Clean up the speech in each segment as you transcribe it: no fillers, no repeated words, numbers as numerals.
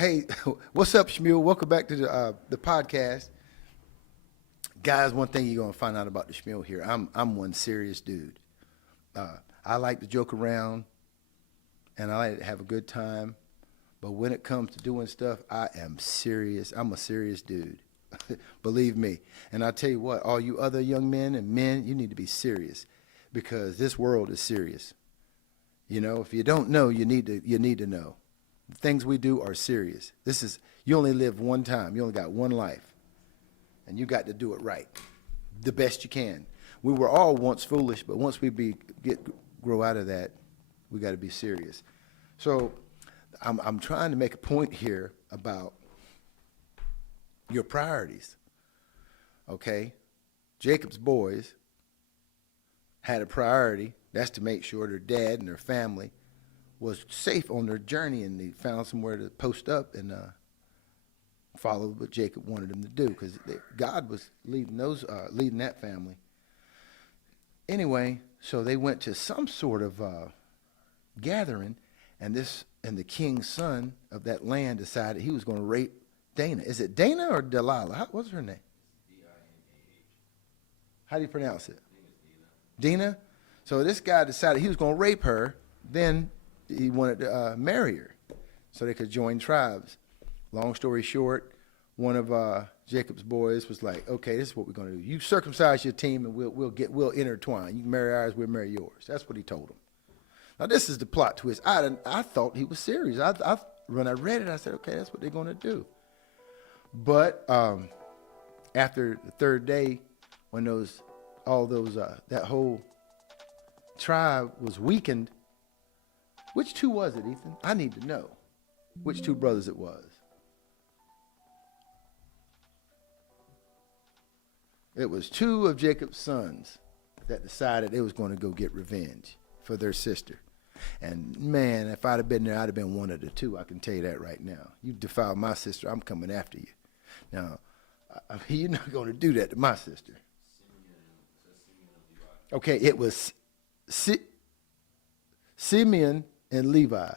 Hey, what's up, Shmuel? Welcome back to the podcast, guys. One thing you're gonna find out about the Shmuel here, I'm one serious dude. I like to joke around and I like to have a good time, but when it comes to doing stuff, I am serious. I'm a serious dude, believe me. And I tell you what, all you other young men and men, you need to be serious because this world is serious. You know, if you don't know, you need to know. The things we do are serious. You only live one time. You only got one life. And you got to do it right, the best you can. We were all once foolish, but once we grow out of that, we got to be serious. So I'm trying to make a point here about your priorities, okay? Jacob's boys had a priority. That's to make sure their dad and their family was safe on their journey, and they found somewhere to post up and follow what Jacob wanted them to do, because God was leading that family. Anyway, so they went to some sort of gathering, and the king's son of that land decided he was going to rape Dana. Is it Dana or Delilah? What's her name? How do you pronounce it? Dina. So this guy decided he was going to rape her. Then he wanted to marry her so they could join tribes. Long story short, one of Jacob's boys was like, okay, this is what we're going to do. You circumcise your team and we'll intertwine. You can marry ours, we'll marry yours. That's what he told him. Now this is the plot twist. I thought he was serious. When I read it, I said, okay, that's what they're going to do. But after the third day, when that whole tribe was weakened, which two was it, Ethan? I need to know which two brothers it was. It was two of Jacob's sons that decided they was going to go get revenge for their sister. And man, if I'd have been there, I'd have been one of the two. I can tell you that right now. You defiled my sister, I'm coming after you. Now, you're not going to do that to my sister. Okay, it was Simeon and Levi,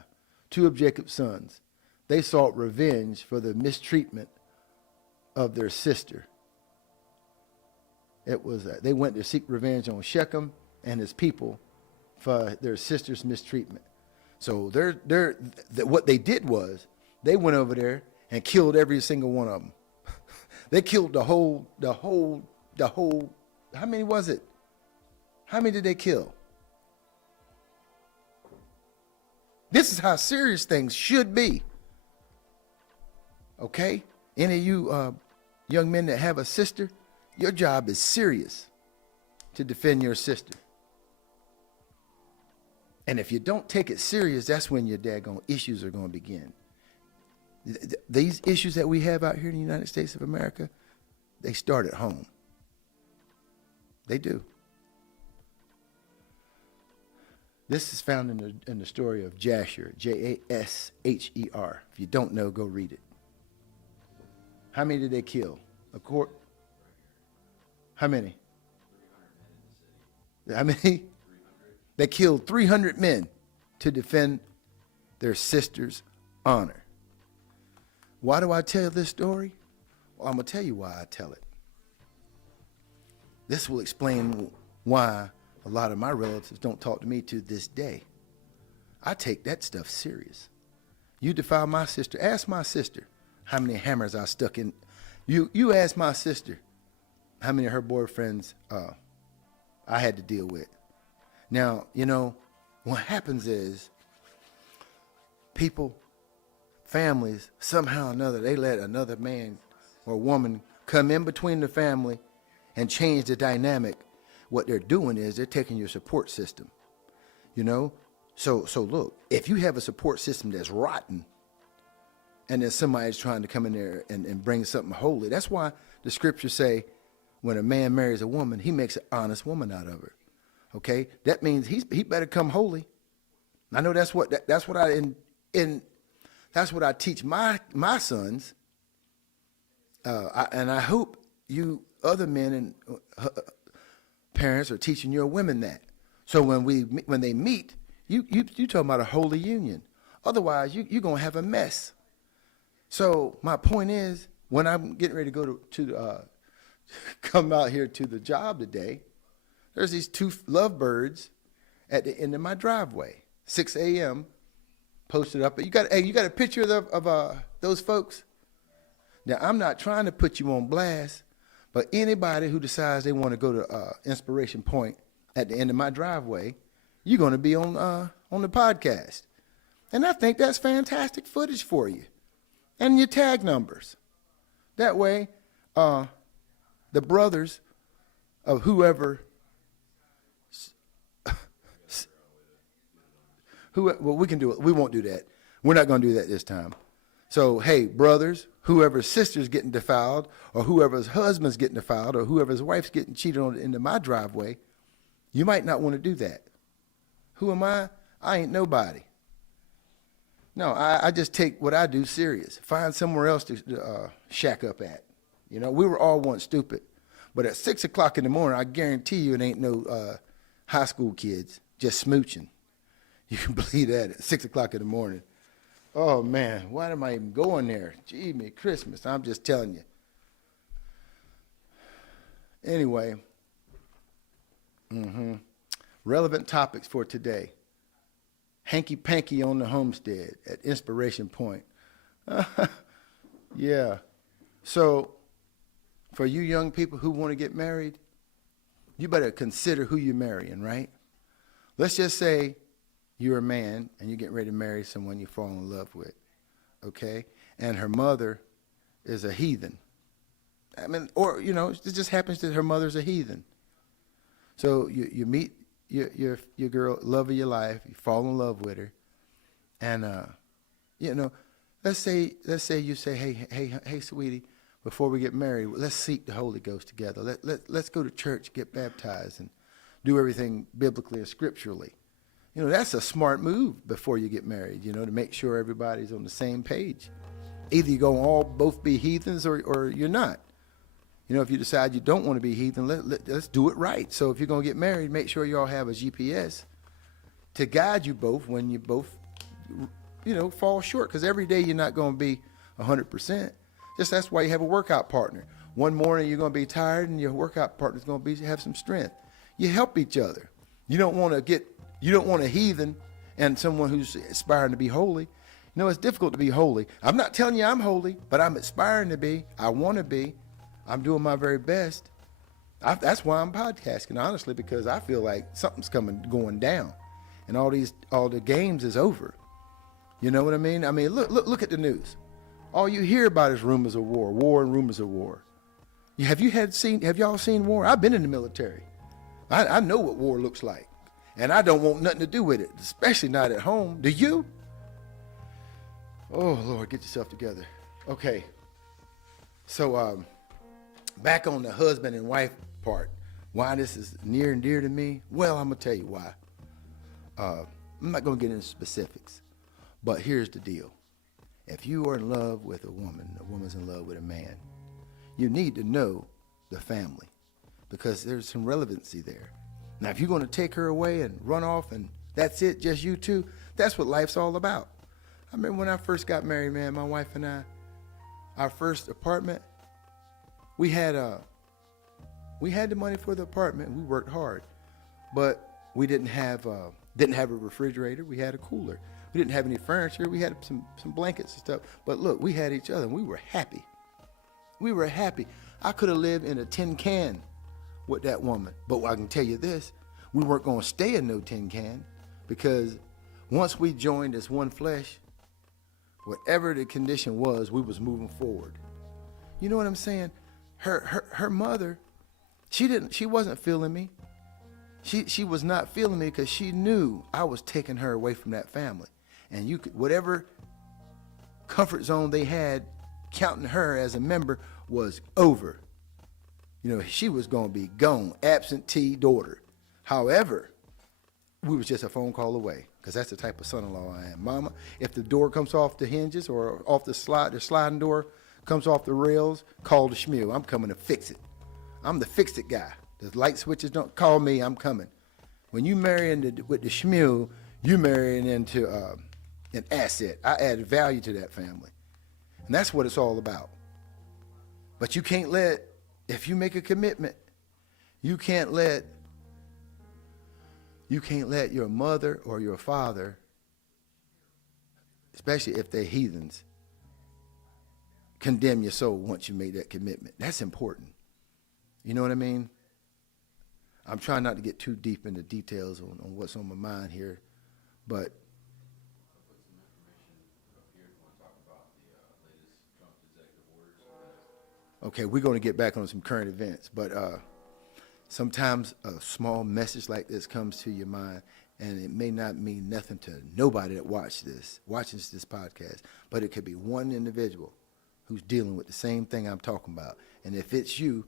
two of Jacob's sons. They sought revenge for the mistreatment of their sister. They went to seek revenge on Shechem and his people for their sister's mistreatment. So what they did was they went over there and killed every single one of them. They killed the whole. How many was it? How many did they kill? This is how serious things should be. Okay? Any of you young men that have a sister, your job is serious to defend your sister. And if you don't take it serious, that's when your daggone issues are going to begin. These issues that we have out here in the United States of America, they start at home. They do. This is found in the story of Jasher, Jasher. If you don't know, go read it. How many did they kill? How many? How many? They killed 300 men to defend their sister's honor. Why do I tell this story? Well, I'm going to tell you why I tell it. This will explain why a lot of my relatives don't talk to me to this day. I take that stuff serious. You defile my sister. Ask my sister how many hammers I stuck in. You ask my sister how many of her boyfriends I had to deal with. Now, you know, what happens is people, families, somehow or another, they let another man or woman come in between the family and change the dynamic. What they're doing is they're taking your support system, you know? So look, if you have a support system that's rotten and then somebody's trying to come in there and bring something holy, that's why the scriptures say when a man marries a woman, he makes an honest woman out of her. Okay? That means he better come holy. I know that's what I teach my sons. And I hope you other men and parents are teaching your women that. So when they meet, you talking about a holy union. Otherwise, you're going to have a mess. So my point is, when I'm getting ready to go to come out here to the job today, there's these two lovebirds at the end of my driveway, 6 a.m. posted up. You got a picture of those folks? Now, I'm not trying to put you on blast, but anybody who decides they want to go to Inspiration Point at the end of my driveway, you're going to be on the podcast. And I think that's fantastic footage for you. And your tag numbers. That way, the brothers of whoever, well, we can do it. We won't do that. We're not going to do that this time. So, hey, brothers, whoever's sister's getting defiled, or whoever's husband's getting defiled, or whoever's wife's getting cheated on into my driveway, you might not want to do that. Who am I? I ain't nobody. No, I just take what I do serious. Find somewhere else to shack up at. You know, we were all once stupid. But at 6 o'clock in the morning, I guarantee you it ain't no high school kids just smooching. You can believe that at 6 o'clock in the morning. Oh, man, why am I even going there? Gee, me Christmas, I'm just telling you. Anyway, relevant topics for today. Hanky-panky on the Homestead at Inspiration Point. Yeah. So, for you young people who want to get married, you better consider who you're marrying, right? Let's just say you're a man and you're getting ready to marry someone you fall in love with, okay? And her mother is a heathen. I mean, or, you know, it just happens that her mother's a heathen. So you meet your girl, love of your life, you fall in love with her, and you know, let's say you say, hey, sweetie, before we get married, let's seek the Holy Ghost together. Let's go to church, get baptized, and do everything biblically and scripturally. You know, that's a smart move before you get married, you know, to make sure everybody's on the same page. Either you're going to all both be heathens or you're not. You know, if you decide you don't want to be heathen, let's do it right. So if you're going to get married, make sure you all have a GPS to guide you both when you both, you know, fall short. Because every day you're not going to be 100%. Just that's why you have a workout partner. One morning you're going to be tired and your workout partner's going to have some strength. You help each other. You don't want a heathen and someone who's aspiring to be holy. You know, it's difficult to be holy. I'm not telling you I'm holy, but I'm aspiring to be. I want to be. I'm doing my very best. That's why I'm podcasting, honestly, because I feel like something's going down, and all the games is over. You know what I mean? I mean, look at the news. All you hear about is rumors of war and rumors of war. Have y'all seen war? I've been in the military. I know what war looks like, and I don't want nothing to do with it, especially not at home. Do you? Oh Lord, get yourself together. Okay. So back on the husband and wife part, why this is near and dear to me? Well, I'm going to tell you why. I'm not going to get into specifics, but here's the deal. If you are in love with a woman's in love with a man, you need to know the family because there's some relevancy there. Now, if you're going to take her away and run off and that's it, just you two, that's what life's all about. I remember when I first got married, man, my wife and I, our first apartment, we had the money for the apartment. We worked hard, but we didn't have a refrigerator. We had a cooler. We didn't have any furniture. We had some blankets and stuff. But look, we had each other, and we were happy. We were happy. I could have lived in a tin can with that woman, but I can tell you this: we weren't going to stay in no tin can because once we joined as one flesh, whatever the condition was, we was moving forward. You know what I'm saying? Her mother, she wasn't feeling me. She was not feeling me because she knew I was taking her away from that family. And whatever comfort zone they had, counting her as a member was over. You know, she was going to be gone, absentee daughter. However, we was just a phone call away because that's the type of son-in-law I am. Mama, if the door comes off the hinges or off the sliding door comes off the rails, call the Shmuel. I'm coming to fix it. I'm the fix-it guy. The light switches don't call me, I'm coming. When you marry with the Shmuel, you marrying into an asset. I added value to that family. And that's what it's all about. But you can't let, if you make a commitment, you can't let your mother or your father, especially if they're heathens, condemn your soul once you made that commitment. That's important. You know what I mean? I'm trying not to get too deep into details on what's on my mind here, but okay, we're going to get back on some current events, but sometimes a small message like this comes to your mind, and it may not mean nothing to nobody that watches this podcast, but it could be one individual who's dealing with the same thing I'm talking about. And if it's you,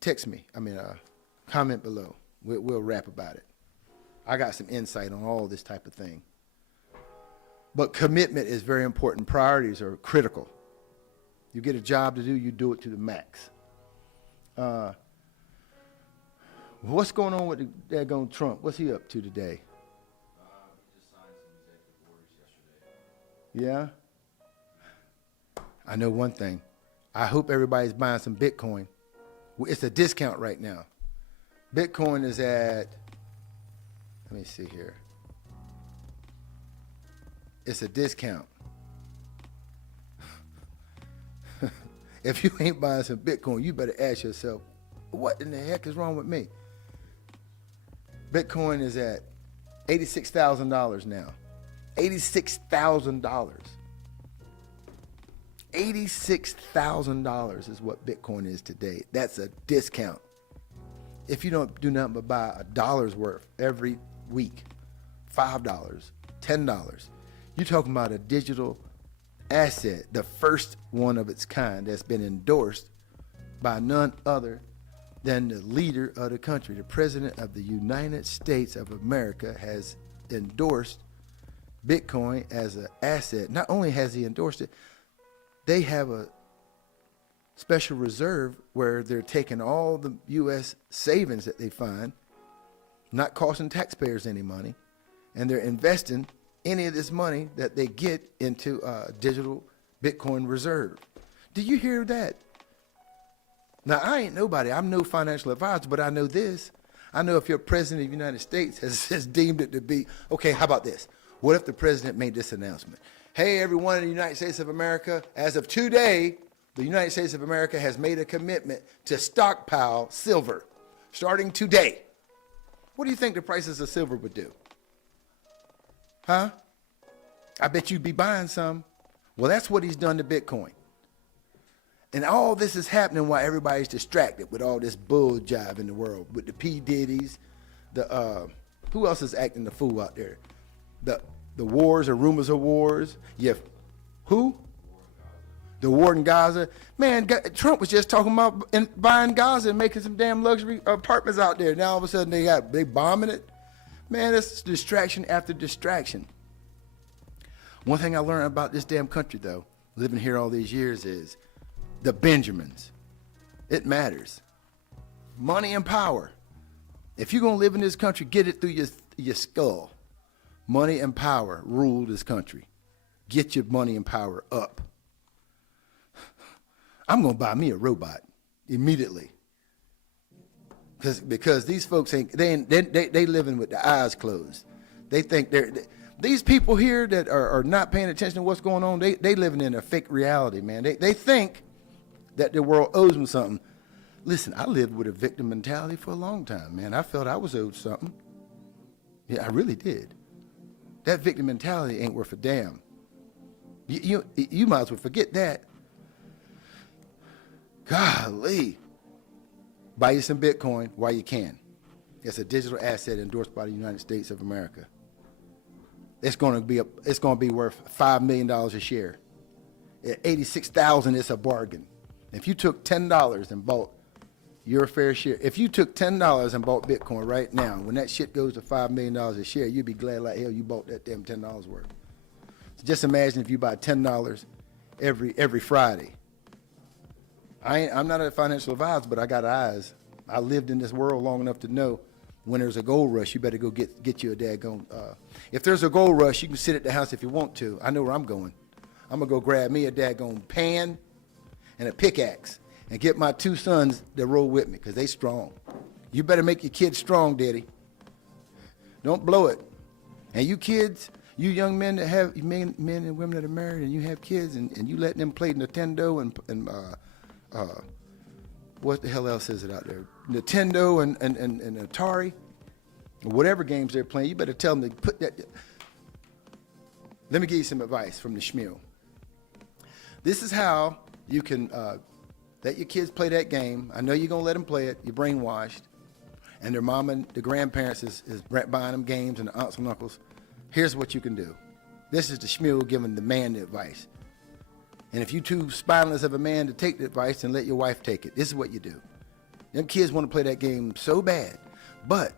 text me. Comment below. We'll rap about it. I got some insight on all this type of thing. But commitment is very important. Priorities are critical. You get a job to do, you do it to the max. What's going on with the daggone Trump? What's he up to today? He just signed some executive orders yesterday. Yeah? I know one thing. I hope everybody's buying some Bitcoin. It's a discount right now. Bitcoin is at, let me see here. It's a discount. If you ain't buying some Bitcoin, you better ask yourself, what in the heck is wrong with me? Bitcoin is at $86,000 now. $86,000. $86,000 is what Bitcoin is today. That's a discount. If you don't do nothing but buy $1 worth every week, $5, $10, you're talking about a digital asset, the first one of its kind that's been endorsed by none other than the leader of the country. The President of the United States of America has endorsed Bitcoin as an asset. Not only has he endorsed it, they have a special reserve where they're taking all the U.S. savings that they find, not costing taxpayers any money, and they're investing any of this money that they get into a digital Bitcoin reserve. Do you hear that? Now, I ain't nobody. I'm no financial advisor, but I know this. I know if your president of the United States has deemed it to be, okay, how about this? What if the president made this announcement? Hey, everyone in the United States of America, as of today, the United States of America has made a commitment to stockpile silver starting today. What do you think the prices of silver would do? Huh? I bet you'd be buying some. Well, that's what he's done to Bitcoin. And all this is happening while everybody's distracted with all this bull jive in the world, with the P. Diddy's, who else is acting the fool out there? The wars or rumors of wars. Who? The war in Gaza. Man, Trump was just talking about buying Gaza and making some damn luxury apartments out there. Now all of a sudden they bombing it. Man, it's distraction after distraction. One thing I learned about this damn country, though, living here all these years, is the Benjamins. It matters. Money and power. If you're going to live in this country, get it through your skull. Money and power rule this country. Get your money and power up. I'm going to buy me a robot immediately. Because these folks they living with their eyes closed. They think these people here that are not paying attention to what's going on, they living in a fake reality, man. They think that the world owes them something. Listen, I lived with a victim mentality for a long time, man. I felt I was owed something. Yeah, I really did. That victim mentality ain't worth a damn. You might as well forget that. Golly. Buy you some Bitcoin while you can. It's a digital asset endorsed by the United States of America. It's going to be worth $5 million a share. At $86,000, it's a bargain. If you took $10 and bought your fair share, if you took $10 and bought Bitcoin right now, when that shit goes to $5 million a share, you'd be glad like hell you bought that damn $10 worth. So just imagine if you buy $10 every Friday. I'm not a financial advisor, but I got eyes. I lived in this world long enough to know when there's a gold rush, you better go get you a daggone. If there's a gold rush, you can sit at the house if you want to. I know where I'm going. I'm going to go grab me a daggone pan and a pickaxe and get my 2 sons to roll with me because they strong. You better make your kids strong, Daddy. Don't blow it. And you kids, you young men that have, men and women that are married and you have kids and you let them play Nintendo and what the hell else is it out there? Nintendo and Atari, or whatever games they're playing, you better tell them to put that. Let me give you some advice from the Shmuel. This is how you can let your kids play that game. I know you're going to let them play it. You're brainwashed. And their mom and the grandparents is buying them games and the aunts and uncles. Here's what you can do. This is the Shmuel giving the man the advice. And if you too spineless of a man to take the advice, then let your wife take it. This is what you do. Them kids want to play that game so bad. But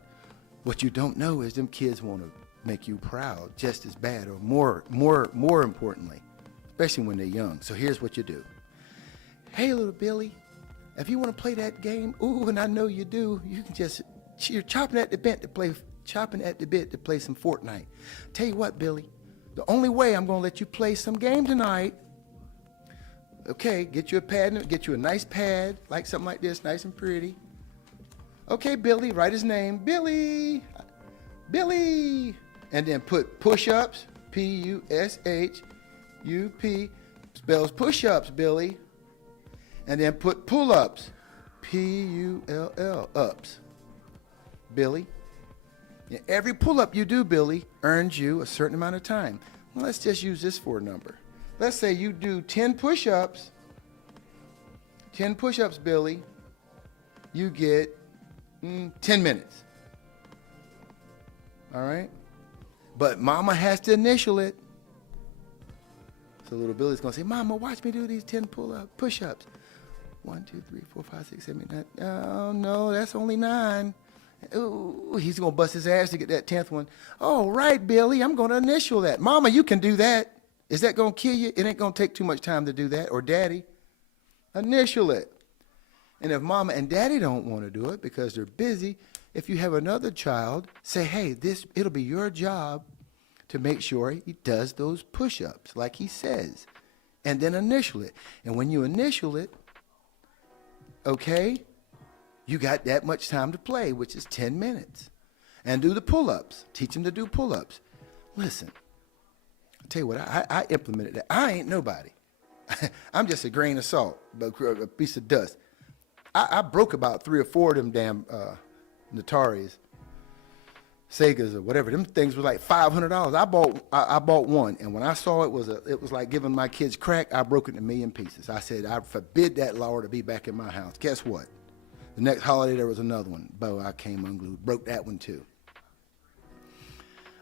what you don't know is them kids want to make you proud just as bad or more importantly, especially when they're young. So here's what you do. Hey, little Billy, if you want to play that game, ooh, and I know you do, you can just, you're chopping at the bit to play some Fortnite. Tell you what, Billy, the only way I'm going to let you play some game tonight, okay, get you a pad, get you a nice pad, like something like this, nice and pretty. Okay, Billy, write his name, Billy, and then put push-ups, P-U-S-H-U-P, spells push-ups, Billy, and then put pull-ups, P-U-L-L, ups, Billy. And every pull-up you do, Billy, earns you a certain amount of time. Well, let's just use this for a number. Let's say you do 10 push-ups, Billy, you get 10 minutes. All right? But Mama has to initial it. So little Billy's going to say, Mama, watch me do these 10 push-ups. 1, 2, 3, 4, 5, 6, 7, 8, 9. Oh, no, that's only 9. Ooh, he's going to bust his ass to get that 10th one. Oh, right, Billy, I'm going to initial that. Mama, you can do that. Is that going to kill you? It ain't going to take too much time to do that. Or Daddy, initial it. And if Mama and Daddy don't want to do it because they're busy, if you have another child, say, hey, it'll be your job to make sure he does those push-ups like he says. And then initial it. And when you initial it, okay, you got that much time to play, which is 10 minutes. And do the pull-ups. Teach them to do pull-ups. Listen, I'll tell you what, I implemented that. I ain't nobody. I'm just a grain of salt, a piece of dust. I broke about 3 or 4 of them damn Ataris, Segas or whatever. Them things were like $500. I bought one, and when I saw it was like giving my kids crack, I broke it in a million pieces. I said, I forbid that law to be back in my house. Guess what? The next holiday there was another one. Bo, I came unglued, broke that one too.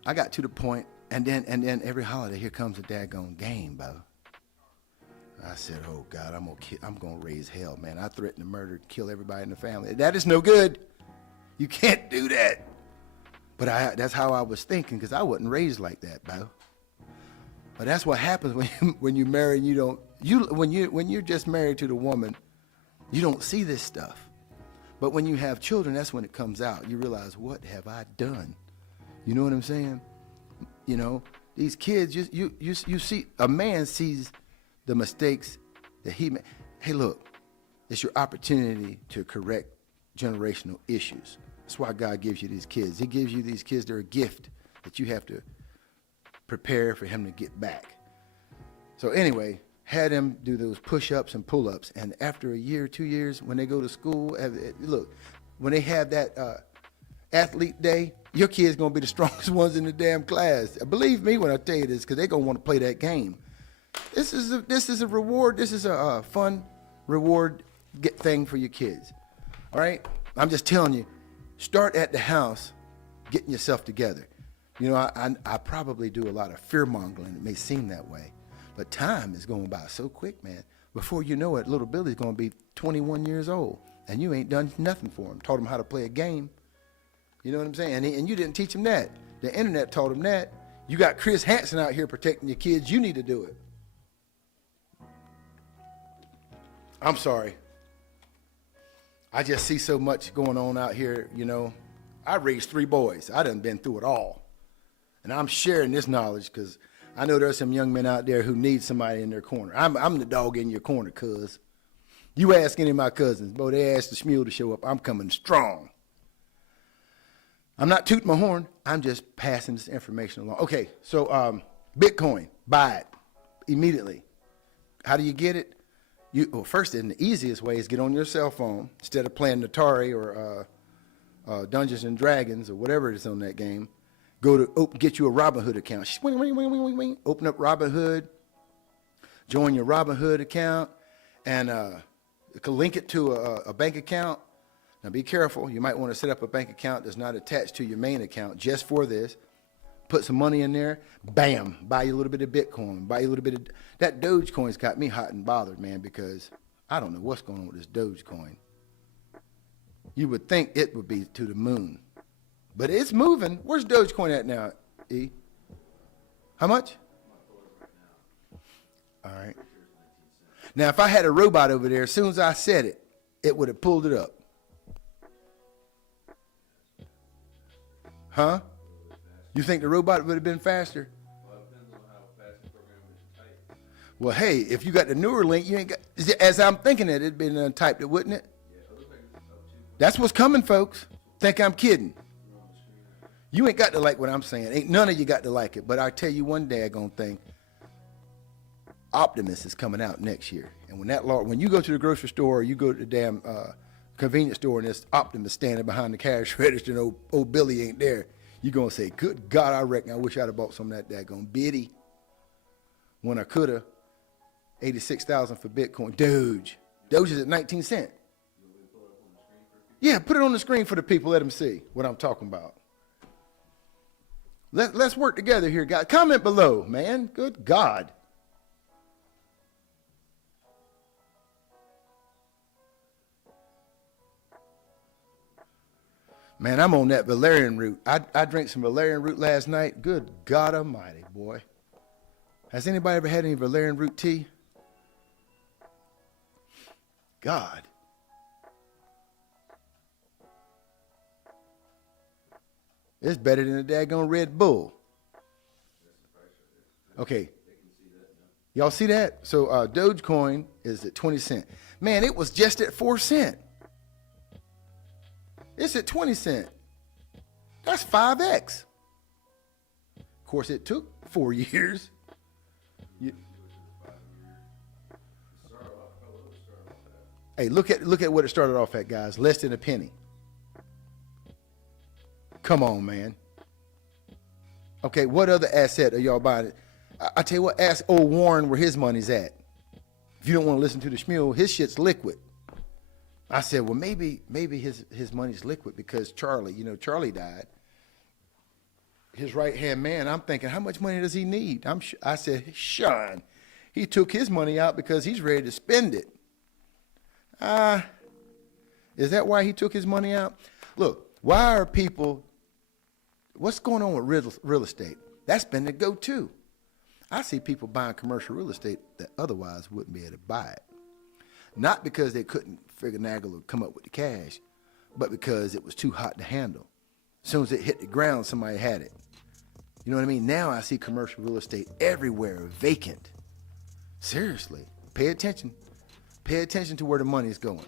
I got to the point, and then every holiday here comes a daggone game, Bo. I said, oh God, I'm gonna raise hell, man. I threatened to murder, kill everybody in the family. That is no good. You can't do that. But that's how I was thinking, because I wasn't raised like that, Bo. But that's what happens when you marry and when you're just married to the woman, you don't see this stuff. But when you have children, that's when it comes out. You realize, what have I done? You know what I'm saying? You know, these kids, you see, a man sees the mistakes that he made. Hey, look, it's your opportunity to correct generational issues. That's why God gives you these kids. He gives you these kids. They're a gift that you have to prepare for him to get back. So anyway, had them do those push-ups and pull-ups. And after a year, 2 years, when they go to school, look, when they have that athlete day, your kid's going to be the strongest ones in the damn class. Believe me when I tell you this, because they're going to want to play that game. This is a reward. This is a fun reward thing for your kids. All right? I'm just telling you, start at the house getting yourself together. You know, I probably do a lot of fear-mongering. It may seem that way. But time is going by so quick, man. Before you know it, little Billy's going to be 21 years old, and you ain't done nothing for him. Taught him how to play a game. You know what I'm saying? And you didn't teach him that. The internet taught him that. You got Chris Hansen out here protecting your kids. You need to do it. I'm sorry. I just see so much going on out here, you know. I raised 3 boys. I done been through it all. And I'm sharing this knowledge because I know there are some young men out there who need somebody in their corner. I'm the dog in your corner, cuz. You ask any of my cousins, boy, they asked the Shmule to show up. I'm coming strong. I'm not tooting my horn. I'm just passing this information along. Okay, so Bitcoin, buy it immediately. How do you get it? First, and the easiest way is get on your cell phone instead of playing Atari or Dungeons and Dragons or whatever it is on that game. Go to get you a Robinhood account. Open up Robinhood, join your Robinhood account, and link it to a bank account. Now be careful. You might want to set up a bank account that's not attached to your main account just for this. Put some money in there. Bam. Buy you a little bit of Bitcoin. Buy you a little bit of that Dogecoin's got me hot and bothered, man, because I don't know what's going on with this Dogecoin. You would think it would be to the moon. But it's moving. Where's Dogecoin at now, E? How much? All right. Now, if I had a robot over there, as soon as I said it, it would have pulled it up. Huh? You think the robot would have been faster? Well, it depends on how fast the program is typed. Well, hey, if you got the newer link, you ain't got. As I'm thinking it, it'd been untyped, wouldn't it? Yeah, it looks like it's up to. That's what's coming, folks. Think I'm kidding? You ain't got to like what I'm saying. Ain't none of you got to like it. But I tell you one daggone thing. Optimus is coming out next year, and when you go to the grocery store or you go to the damn convenience store and there's Optimus standing behind the cash register and old Billy ain't there, you're gonna say, "Good God, I reckon I wish I'd have bought some of that daggone biddy when I coulda." 86,000 for Bitcoin. Doge is at 19 cents. Yeah, put it on the screen for the people. Let them see what I'm talking about. Let's work together here, guys. Comment below, man. Good God. Man, I'm on that valerian root. I drank some valerian root last night. Good God Almighty, boy. Has anybody ever had any valerian root tea? God. It's better than a daggone Red Bull. Okay. Y'all see that? So Dogecoin is at 20 cents. Man, it was just at 4 cents. It's at 20 cents. That's 5x. Of course, it took 4 years. Hey, look at what it started off at, guys. Less than a penny. Come on, man. Okay, what other asset are y'all buying? I tell you what, ask old Warren where his money's at. If you don't want to listen to the Shmule, his shit's liquid. I said, well, maybe his money's liquid because Charlie died. His right-hand man, I'm thinking, how much money does he need? I said, Sean, he took his money out because he's ready to spend it. Is that why he took his money out? Look, why are people, what's going on with real estate? That's been the go-to. I see people buying commercial real estate that otherwise wouldn't be able to buy it. Not because they couldn't finagle or come up with the cash, but because it was too hot to handle. As soon as it hit the ground, somebody had it. You know what I mean? Now I see commercial real estate everywhere, vacant. Seriously, pay attention. Pay attention to where the money's going.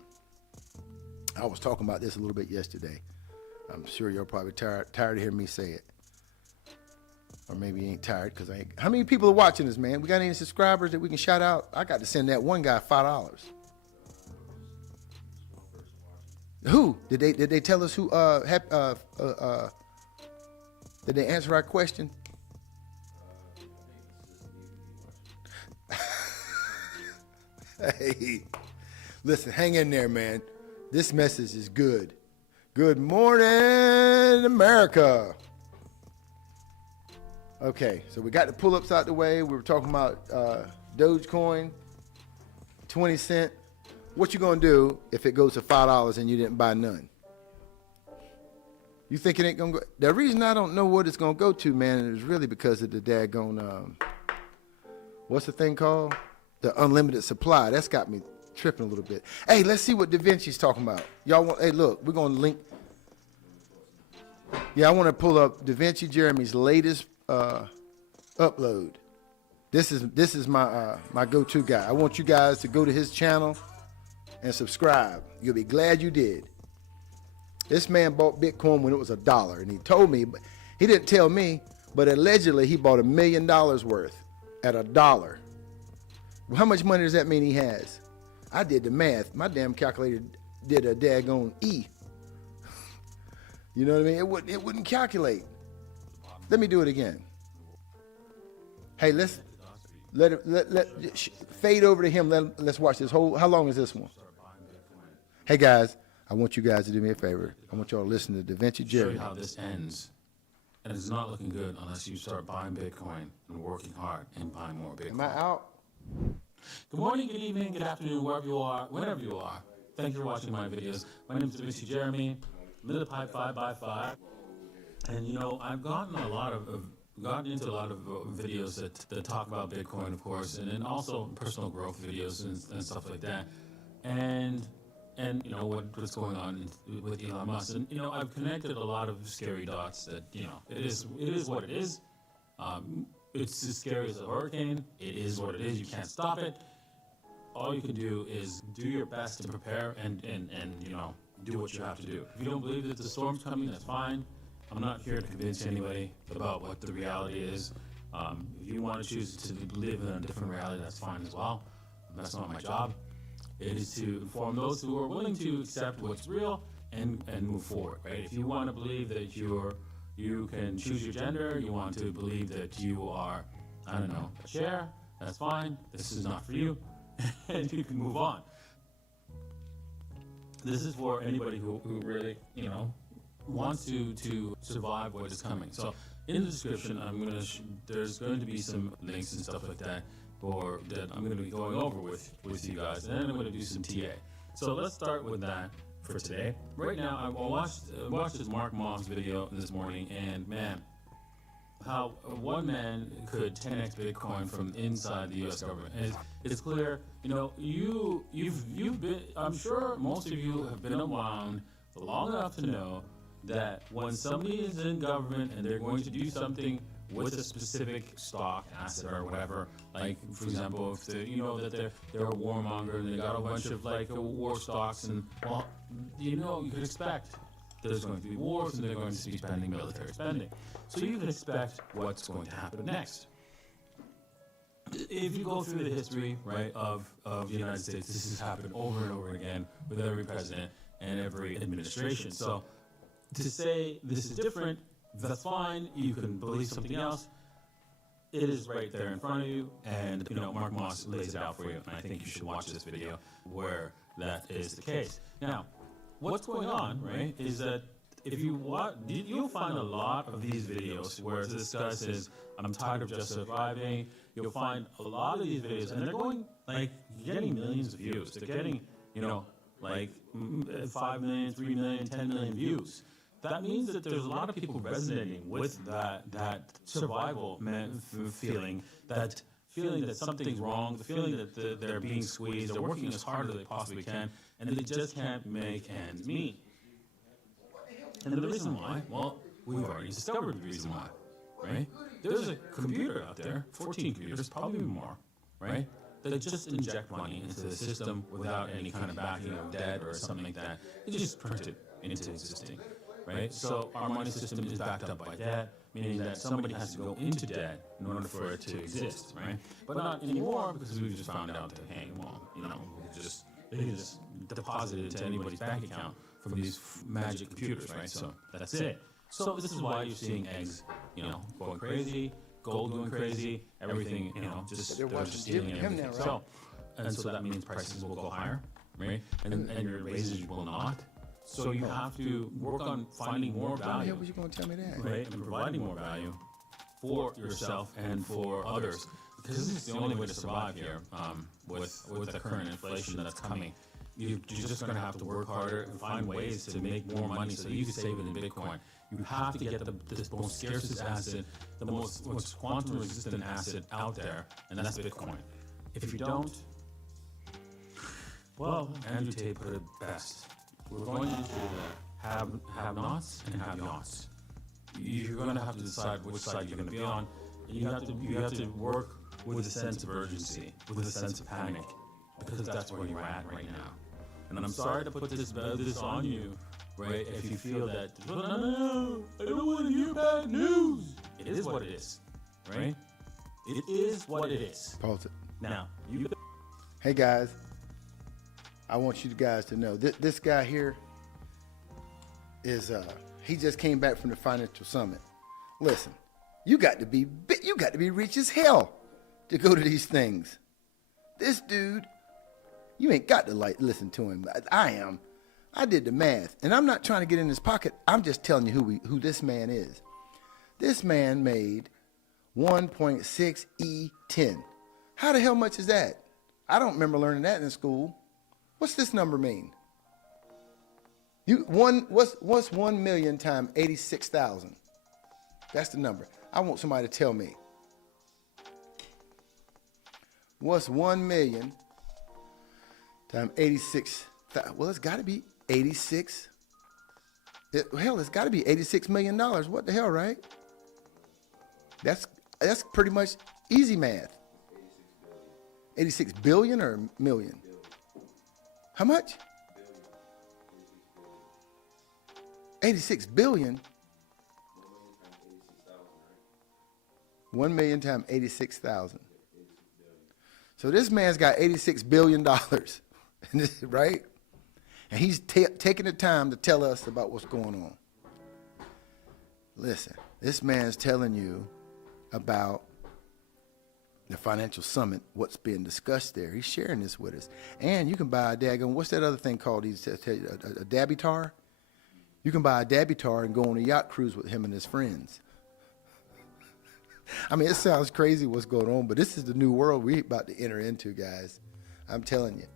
I was talking about this a little bit yesterday. I'm sure you're probably tired of hearing me say it. Or maybe you ain't tired because I ain't. How many people are watching this, man? We got any subscribers that we can shout out? I got to send that one guy $5. Who? Did they tell us who did they answer our question? Hey, listen, hang in there, man. This message is good. Good morning, America. Okay, so we got the pull-ups out the way. We were talking about Dogecoin, 20 cents. What you gonna do if it goes to $5 and you didn't buy none? You think it ain't gonna go? The reason I don't know what it's gonna go to, man, is really because of the daggone, what's the thing called? The unlimited supply. That's got me tripping a little bit. Hey, let's see what Da Vinci's talking about. Y'all want? Hey, look, we're gonna link. Yeah, I want to pull up Da Vinci Jeremy's latest upload. This is my my go-to guy. I want you guys to go to his channel and subscribe. You'll be glad you did. This man bought Bitcoin when it was $1, and he told me, but he didn't tell me, but allegedly he bought $1 million worth at $1. Well, how much money does that mean he has? I did the math. My damn calculator did a daggone E. You know what I mean? It wouldn't calculate. Let me do it again. Hey, let's fade over to him. Let's watch this whole. How long is this one? Hey guys, I want you guys to do me a favor. I want y'all to listen to Da Vinci Show Jerry. you how this ends, and it's not looking good unless you start buying Bitcoin and working hard and buying more Bitcoin. Am I out? Good morning, good evening, good afternoon, wherever you are, whenever you are. Thank you for watching my videos. My name is Da Vinci Jeremy. I'm in the pipe 5x5, and you know I've gotten into a lot of videos that talk about Bitcoin, of course, and then also personal growth videos and stuff like that, and you know what's going on with Elon Musk, and you know I've connected a lot of scary dots that you know it is what it is. It's as scary as a hurricane. It is what it is. You can't stop it. All you can do is do your best to prepare and you know do what you have to do. If you don't believe that the storm's coming, that's fine. I'm not here to convince anybody about what the reality is. If you want to choose to live in a different reality, that's fine as well. That's not my job. It is to inform those who are willing to accept what's real and move forward, right? If you want to believe that you can choose your gender, you want to believe that you are, I don't know, a chair, that's fine. This is not for you, and you can move on. This is for anybody who really, you know, wants to survive what is coming. So in the description, there's going to be some links and stuff like that, or that I'm going to be going over with you guys, and then I'm going to do some TA. So let's start with that for today. Right now, I watched this Mark Moss video this morning, and man, how one man could 10x Bitcoin from inside the U.S. government. And it's clear, you know, you've been. I'm sure most of you have been around long enough to know that when somebody is in government and they're going to do something with a specific stock, asset, or whatever, like for example, if you know that they're a warmonger and they got a bunch of like war stocks, and well, you know, you could expect there's going to be wars and they're going to be spending military spending. So you can expect what's going to happen next. If you go through the history, right, of the United States, this has happened over and over again with every president and every administration. So to say this is different, that's fine. You can believe something else. It is right there in front of you, and you know Mark Moss lays it out for you. And I think you should watch this video where that is the case. Now, what's going on, right, is that if you watch, you'll find a lot of these videos where this guy says, "I'm tired of just surviving." You'll find a lot of these videos, and they're going like getting millions of views. They're getting, you know, like 5 million, 3 million, 10 million views. That means that there's a lot of people resonating with that survival feeling, that feeling that something's wrong, the feeling that they're being squeezed, they're working as hard as they possibly can, and they just can't make ends meet. And the reason why, well, we've already discovered the reason why, right? There's a computer out there, 14 computers, probably more, right? That just inject money into the system without any kind of backing of debt or something like that. They just print it into existing. Right? So our money system is backed up by debt, meaning that somebody has to go into debt in order for it to exist, right? But not anymore, because we've just found out that, hey, well, you know, they can just deposit it to anybody's bank account from these magic computers, right? So that's it. So this is why you're seeing eggs, you know, going crazy, gold going crazy, everything, you know, just they're just stealing everything. Now, right? So that means prices will go higher, right? And your raises will not. So you have to work on finding more How the hell value, was you gonna tell me that? right, and providing more value for yourself and for others, because this is the only way to survive here with the current inflation that's coming. You're just going to have to work harder and find ways to make more money so that you can save it in Bitcoin. You have to get the most scarcest asset, the most quantum resistant asset out there, and that's Bitcoin. If you don't, well, Andrew Tate put it best. We're going into have-nots and have-nots. You're going to have to decide which side you're going to be on. And you have to work with a sense of urgency, with a sense of panic, because that's where you're at right now. And I'm sorry to put this on you, right? If you feel that, no, I don't want to hear bad news. It is what it is, right? It is what it is. Pause it. Now, you. Hey guys, I want you guys to know this guy here is he just came back from the financial summit. Listen, you got to be rich as hell to go to these things. This dude, you ain't got to listen to him. I am. I did the math, and I'm not trying to get in his pocket. I'm just telling you who this man is. This man made 1.6 E10. How the hell much is that? I don't remember learning that in school. What's this number mean? What's 1 million times 86,000? That's the number. I want somebody to tell me. What's 1 million times 86,000? Well, it's got to be 86. It's got to be $86 million. What the hell, right? That's pretty much easy math. 86 billion or million? How much? 86 billion? 1 million times 86,000. So this man's got $86 billion, right? And he's taking the time to tell us about what's going on. Listen, this man's telling you about the financial summit, what's being discussed there. He's sharing this with us. And you can buy a daggone, what's that other thing called? A dabby-tar? You can buy a dabby-tar and go on a yacht cruise with him and his friends. I mean, it sounds crazy what's going on, but this is the new world we're about to enter into, guys. I'm telling you.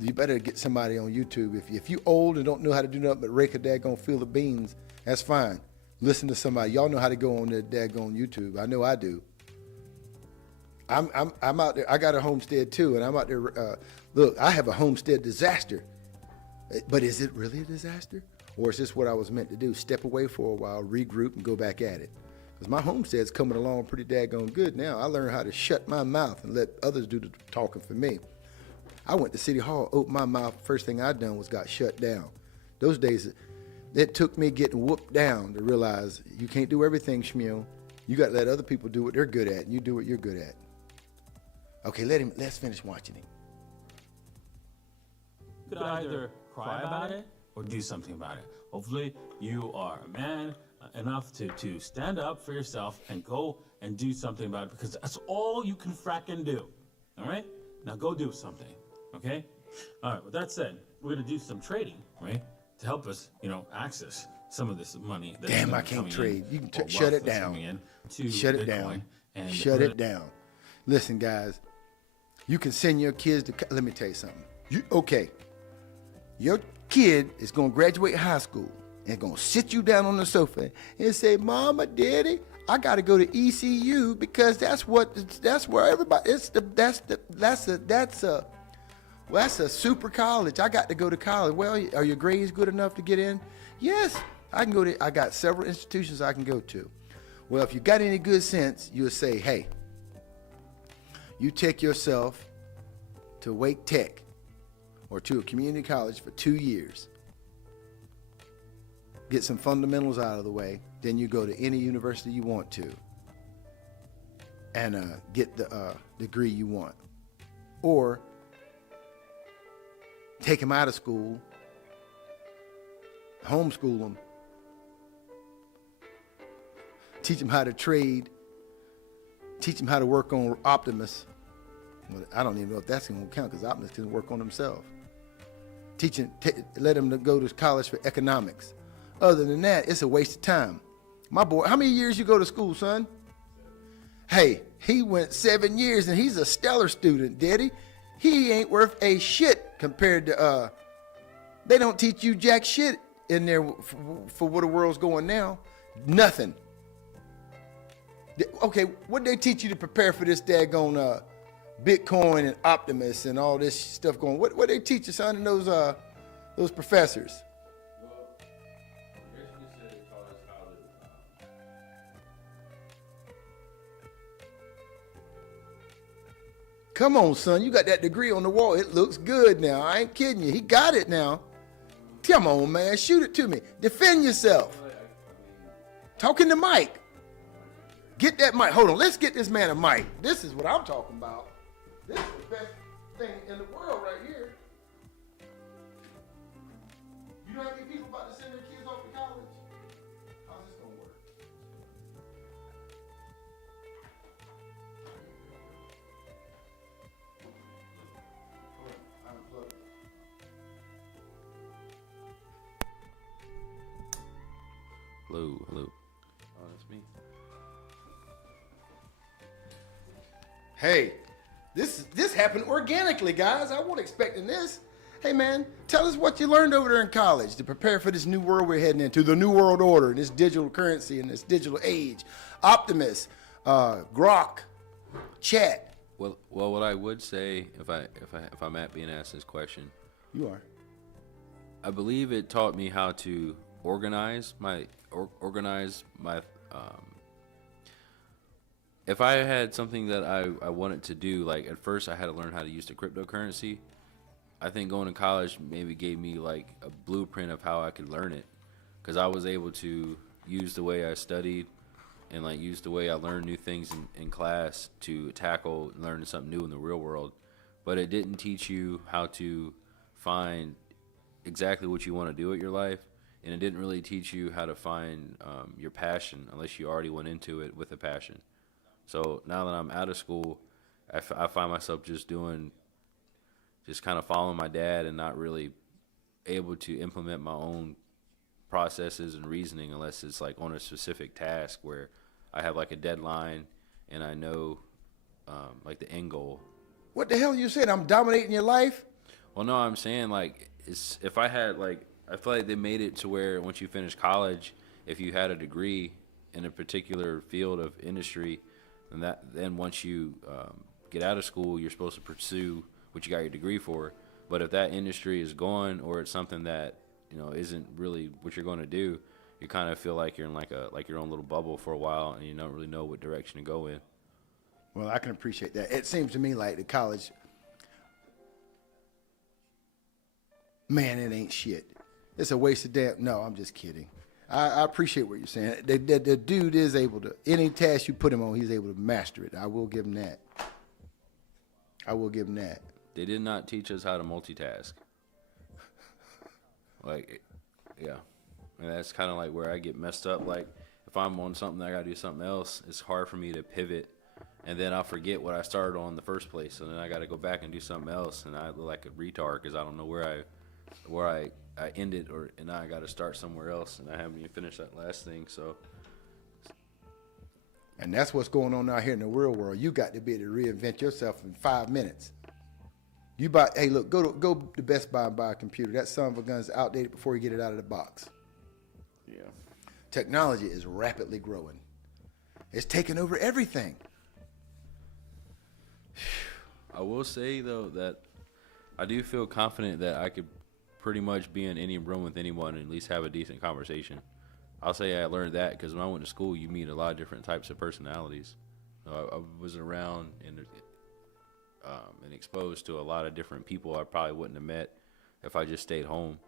You better get somebody on YouTube. If you old and don't know how to do nothing but rake a daggone field of beans, that's fine. Listen to somebody. Y'all know how to go on the daggone YouTube. I know I do. I'm out there. I got a homestead too, and I'm out there. Look, I have a homestead disaster. But is it really a disaster? Or is this what I was meant to do? Step away for a while, regroup, and go back at it. Because my homestead's coming along pretty daggone good now. I learned how to shut my mouth and let others do the talking for me. I went to City Hall, opened my mouth. First thing I done was got shut down. Those days, it took me getting whooped down to realize you can't do everything, Shmuel. You got to let other people do what they're good at, and you do what you're good at. Okay, let's finish watching him. You could either cry about it or do something about it. Hopefully, you are a man enough to stand up for yourself and go and do something about it, because that's all you can fracking do. All right? Now go do something. Okay? All right, with that said, we're going to do some trading, right? To help us, access some of this money. Damn, I can't trade. You can shut it down. Shut it down. Shut it down. Listen, guys, you can send your kids to, let me tell you something. Your kid is going to graduate high school and going to sit you down on the sofa and say, Mama, Daddy, I got to go to ECU because that's where everybody, that's a super college. I got to go to college. Well, are your grades good enough to get in? Yes, I got several institutions I can go to. Well, if you got any good sense, you'll say, hey, you take yourself to Wake Tech or to a community college for 2 years. Get some fundamentals out of the way. Then you go to any university you want to and get the degree you want. Or take them out of school, homeschool them, teach them how to trade, teach them how to work on Optimus. Well, I don't even know if that's going to count because Optimus can work on themselves. Let them go to college for economics. Other than that, it's a waste of time. My boy, how many years you go to school, son? Hey, he went 7 years and he's a stellar student, did he? He ain't worth a shit compared to, they don't teach you jack shit in there for where the world's going now. Nothing. Okay, what they teach you to prepare for this daggone Bitcoin and Optimus and all this stuff going? What they teach you, son, and those professors? Well, I guess you could say they taught us how Come on, son. You got that degree on the wall. It looks good now. I ain't kidding you. He got it now. Come on, man. Shoot it to me. Defend yourself. Talking to Mike. Get that mic. Hold on. Let's get this man a mic. This is what I'm talking about. This is the best thing in the world right here. You know how many people about to send their kids off to college? How's this going to work? Hold on. Unplug it. Hello, hello. Oh, that's me. Hey, this happened organically, guys. I wasn't expecting this. Hey, man, tell us what you learned over there in college to prepare for this new world we're heading into, the new world order, this digital currency and this digital age. Optimus, Grok, Chat. Well, what I would say if I'm at being asked this question, You are. I believe it taught me how to organize my. If I had something that I wanted to do, like at first I had to learn how to use the cryptocurrency. I think going to college maybe gave me like a blueprint of how I could learn it, because I was able to use the way I studied and like use the way I learned new things in class to tackle learning something new in the real world. But it didn't teach you how to find exactly what you want to do with your life, and it didn't really teach you how to find your passion unless you already went into it with a passion. So now that I'm out of school, I find myself just kind of following my dad and not really able to implement my own processes and reasoning unless it's like on a specific task where I have like a deadline and I know like the end goal. What the hell you said? I'm dominating your life? Well, no, I'm saying like if I had like, I feel like they made it to where once you finish college, if you had a degree in a particular field of industry, then once you get out of school, you're supposed to pursue what you got your degree for. But if that industry is gone or it's something that isn't really what you're going to do, you kind of feel like you're in like your own little bubble for a while and you don't really know what direction to go in. Well, I can appreciate that. It seems to me like the college, man, it ain't shit. It's a waste of damn. No, I'm just kidding. I appreciate what you're saying. The dude is able to, any task you put him on, he's able to master it. I will give him that. They did not teach us how to multitask. Like, yeah. And that's kind of like where I get messed up. Like, if I'm on something, I got to do something else. It's hard for me to pivot. And then I'll forget what I started on in the first place. And then I got to go back and do something else. And I look like a retard because I don't know where I ended, and now I got to start somewhere else. And I haven't even finished that last thing. So. And that's what's going on out here in the real world. You got to be able to reinvent yourself in 5 minutes. Hey, look, go to Best Buy and buy a computer. That son of a gun is outdated before you get it out of the box. Yeah. Technology is rapidly growing. It's taking over everything. I will say, though, that I do feel confident that I could pretty much be in any room with anyone and at least have a decent conversation. I'll say I learned that because when I went to school, you meet a lot of different types of personalities. I was around and exposed to a lot of different people I probably wouldn't have met if I just stayed home.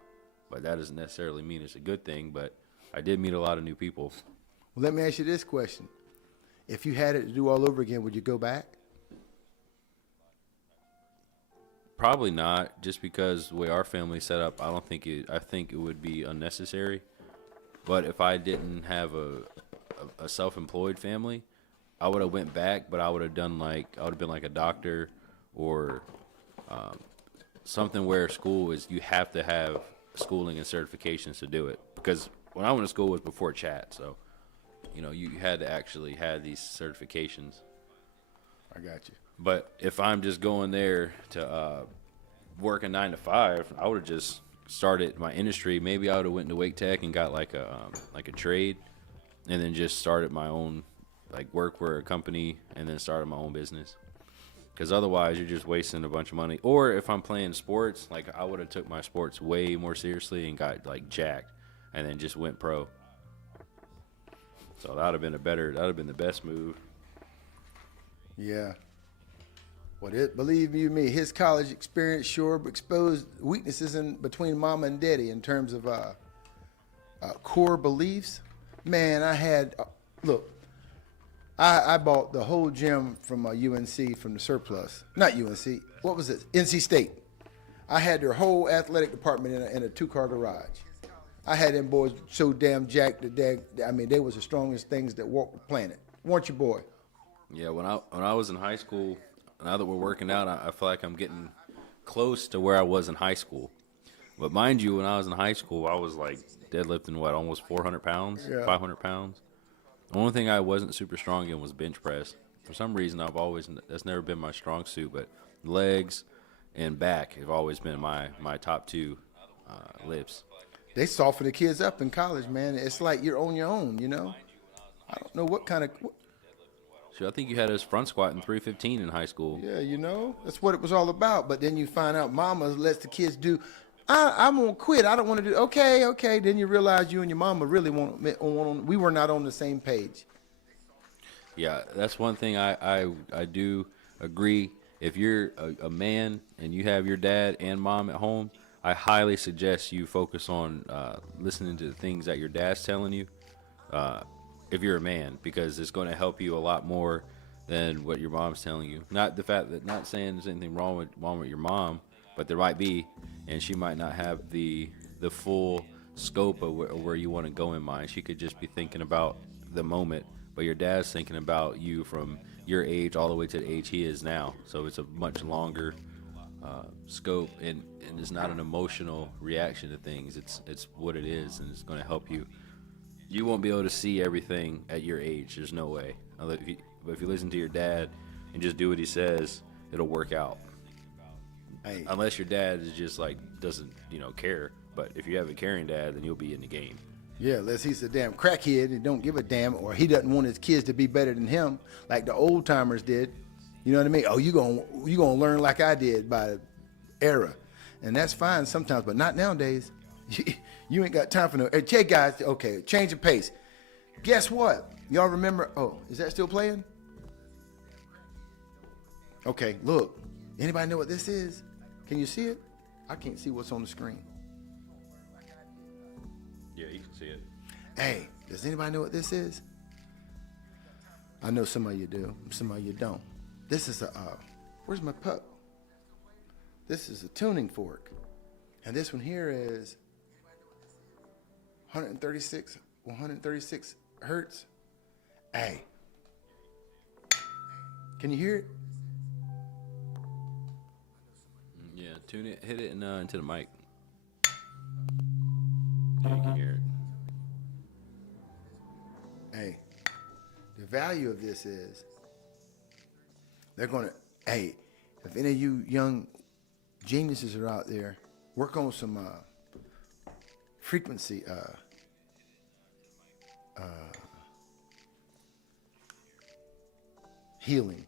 But that doesn't necessarily mean it's a good thing, but I did meet a lot of new people. Well, let me ask you this question. If you had it to do all over again, would you go back? Probably not, just because the way our family's set up, I think it would be unnecessary. But if I didn't have a self-employed family, I would have went back, but I would have been like a doctor or something where school is, you have to have schooling and certifications to do it. Because when I went to school, it was before chat, so you had to actually have these certifications. I got you. But if I'm just going there to work a 9 to 5, I would have just started my industry. Maybe I would have went to Wake Tech and got like a trade, and then just started my own, like work for a company, and then started my own business. Because otherwise, you're just wasting a bunch of money. Or if I'm playing sports, like I would have took my sports way more seriously and got like jacked, and then just went pro. So that would have been the best move. Yeah. Believe you me, his college experience sure exposed weaknesses in between mama and daddy in terms of core beliefs. Man, I had look. I bought the whole gym from UNC from the surplus. Not UNC. What was it? NC State. I had their whole athletic department in a 2-car garage. I had them boys so damn jacked that they was the strongest things that walked the planet. Weren't you, boy? Yeah, when I was in high school, now that we're working out, I feel like I'm getting close to where I was in high school. But mind you, when I was in high school, I was like deadlifting almost 400 pounds, Yeah. 500 pounds. The only thing I wasn't super strong in was bench press. For some reason, that's never been my strong suit, but legs and back have always been my top two lifts. They soften the kids up in college, man. It's like you're on your own, you know. I don't know what kind of. So I think you had us front squatting 315 in high school. Yeah, you know, that's what it was all about. But then you find out mama lets the kids do. I'm gonna quit. I don't want to do. Okay. Then you realize you and your mama really we were not on the same page. Yeah, that's one thing I do agree. If you're a man and you have your dad and mom at home, I highly suggest you focus on listening to the things that your dad's telling you. If you're a man, because it's going to help you a lot more than what your mom's telling you. Not saying there's anything wrong with your mom, but there might be, and she might not have the full scope of where you want to go in mind. She could just be thinking about the moment, but your dad's thinking about you from your age all the way to the age he is now. So it's a much longer scope, and it's not an emotional reaction to things. It's what it is, and it's going to help you. You won't be able to see everything at your age. There's no way. But if you listen to your dad and just do what he says, it'll work out. Hey. Unless your dad is just like doesn't care. But if you have a caring dad, then you'll be in the game. Yeah, unless he's a damn crackhead and don't give a damn, or he doesn't want his kids to be better than him, like the old timers did. You know what I mean? Oh, you gonna learn like I did by the era, and that's fine sometimes, but not nowadays. You ain't got time for no. Hey, guys, okay, change the pace. Guess what? Y'all remember? Oh, is that still playing? Okay, look. Anybody know what this is? Can you see it? I can't see what's on the screen. Yeah, you can see it. Hey, does anybody know what this is? I know some of you do, some of you don't. This is where's my pup? This is a tuning fork. And this one here is 136 hertz. Hey, can you hear it? Yeah, tune it, hit it into the mic. Yeah, you can hear it. Hey, the value of this is they're going to, hey, if any of you young geniuses are out there, work on some frequency healing.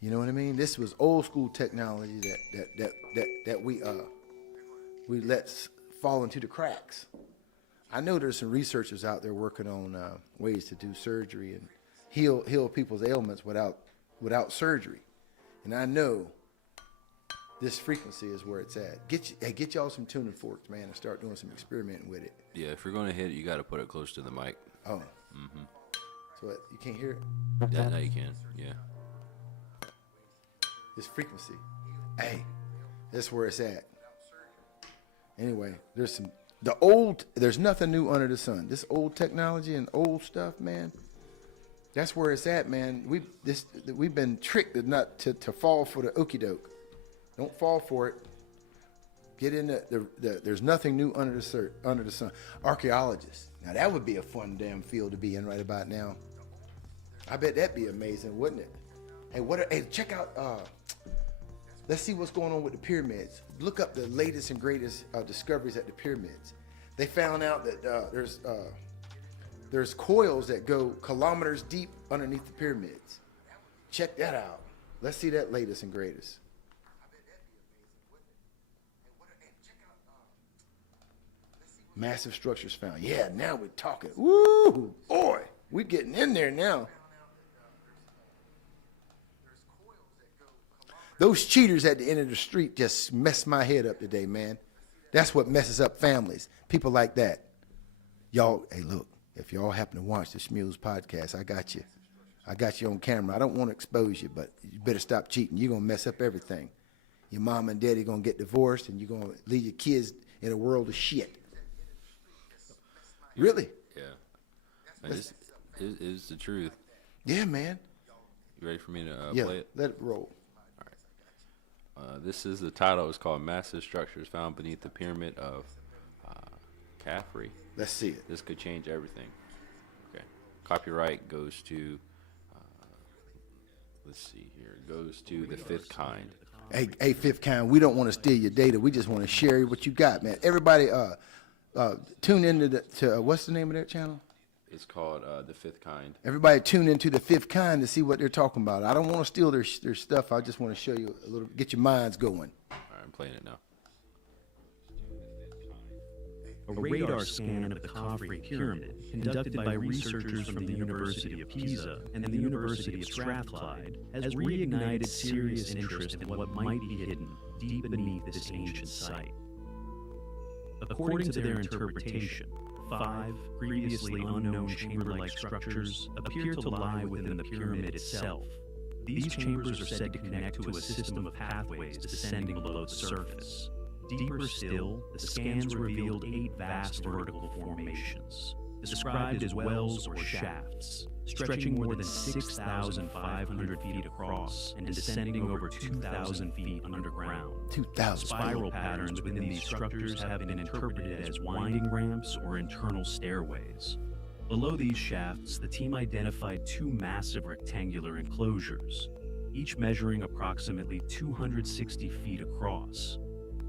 You know what I mean? This was old school technology that we let fall into the cracks. I know there's some researchers out there working on ways to do surgery and heal people's ailments without surgery. And I know this frequency is where it's at. Get y'all some tuning forks, man, and start doing some experimenting with it. Yeah, if you're gonna hit it, you got to put it close to the mic. Oh. So what, you can't hear it? Yeah, now you can. Yeah. This frequency. Hey, that's where it's at. Anyway, there's nothing new under the sun. This old technology and old stuff, man, that's where it's at, man. We've been tricked to fall for the okie doke. Don't fall for it. Get in there's nothing new under the sun. Archaeologists. Now that would be a fun damn field to be in right about now. I bet that'd be amazing, wouldn't it? Hey, check out. Let's see what's going on with the pyramids. Look up the latest and greatest discoveries at the pyramids. They found out that there's coils that go kilometers deep underneath the pyramids. Check that out. Let's see that latest and greatest. Massive structures found. Yeah, now we're talking. Woo, boy, we're getting in there now. Those cheaters at the end of the street just messed my head up today, man. That's what messes up families. People like that. Y'all, hey, look, if y'all happen to watch the Shmules podcast, I got you. I got you on camera. I don't want to expose you, but you better stop cheating. You're going to mess up everything. Your mom and daddy going to get divorced, and you're going to leave your kids in a world of shit. Really? Yeah. It's the truth. Yeah, man. You ready for me to Yeah, play it? let it roll. This is the title. It's called Massive Structures Found Beneath the Pyramid of Khafre. Let's see it. This could change everything. Okay. Copyright goes to, let's see here. It goes to the fifth kind. Hey, fifth kind, we don't want to steal your data. We just want to share what you got, man. Everybody, tune into what's the name of that channel? It's called The Fifth Kind. Everybody tune into the fifth kind to see what they're talking about. I don't want to steal their stuff. I just want to show you a little, get your minds going. All right, I'm playing it now. A radar scan of the Khafre pyramid, conducted by researchers from the University of Pisa and the University of Strathclyde, has reignited serious interest in what might be hidden deep beneath this ancient site. According to their interpretation, 5 previously unknown chamber-like structures appear to lie within the pyramid itself. These chambers are said to connect to a system of pathways descending below the surface. Deeper still, the scans revealed 8 vast vertical formations, described as wells or shafts, stretching more than 6,500 feet across and descending over 2,000 feet underground. 2,000. Spiral patterns within these structures have been interpreted as winding ramps or internal stairways. Below these shafts, the team identified 2 massive rectangular enclosures, each measuring approximately 260 feet across.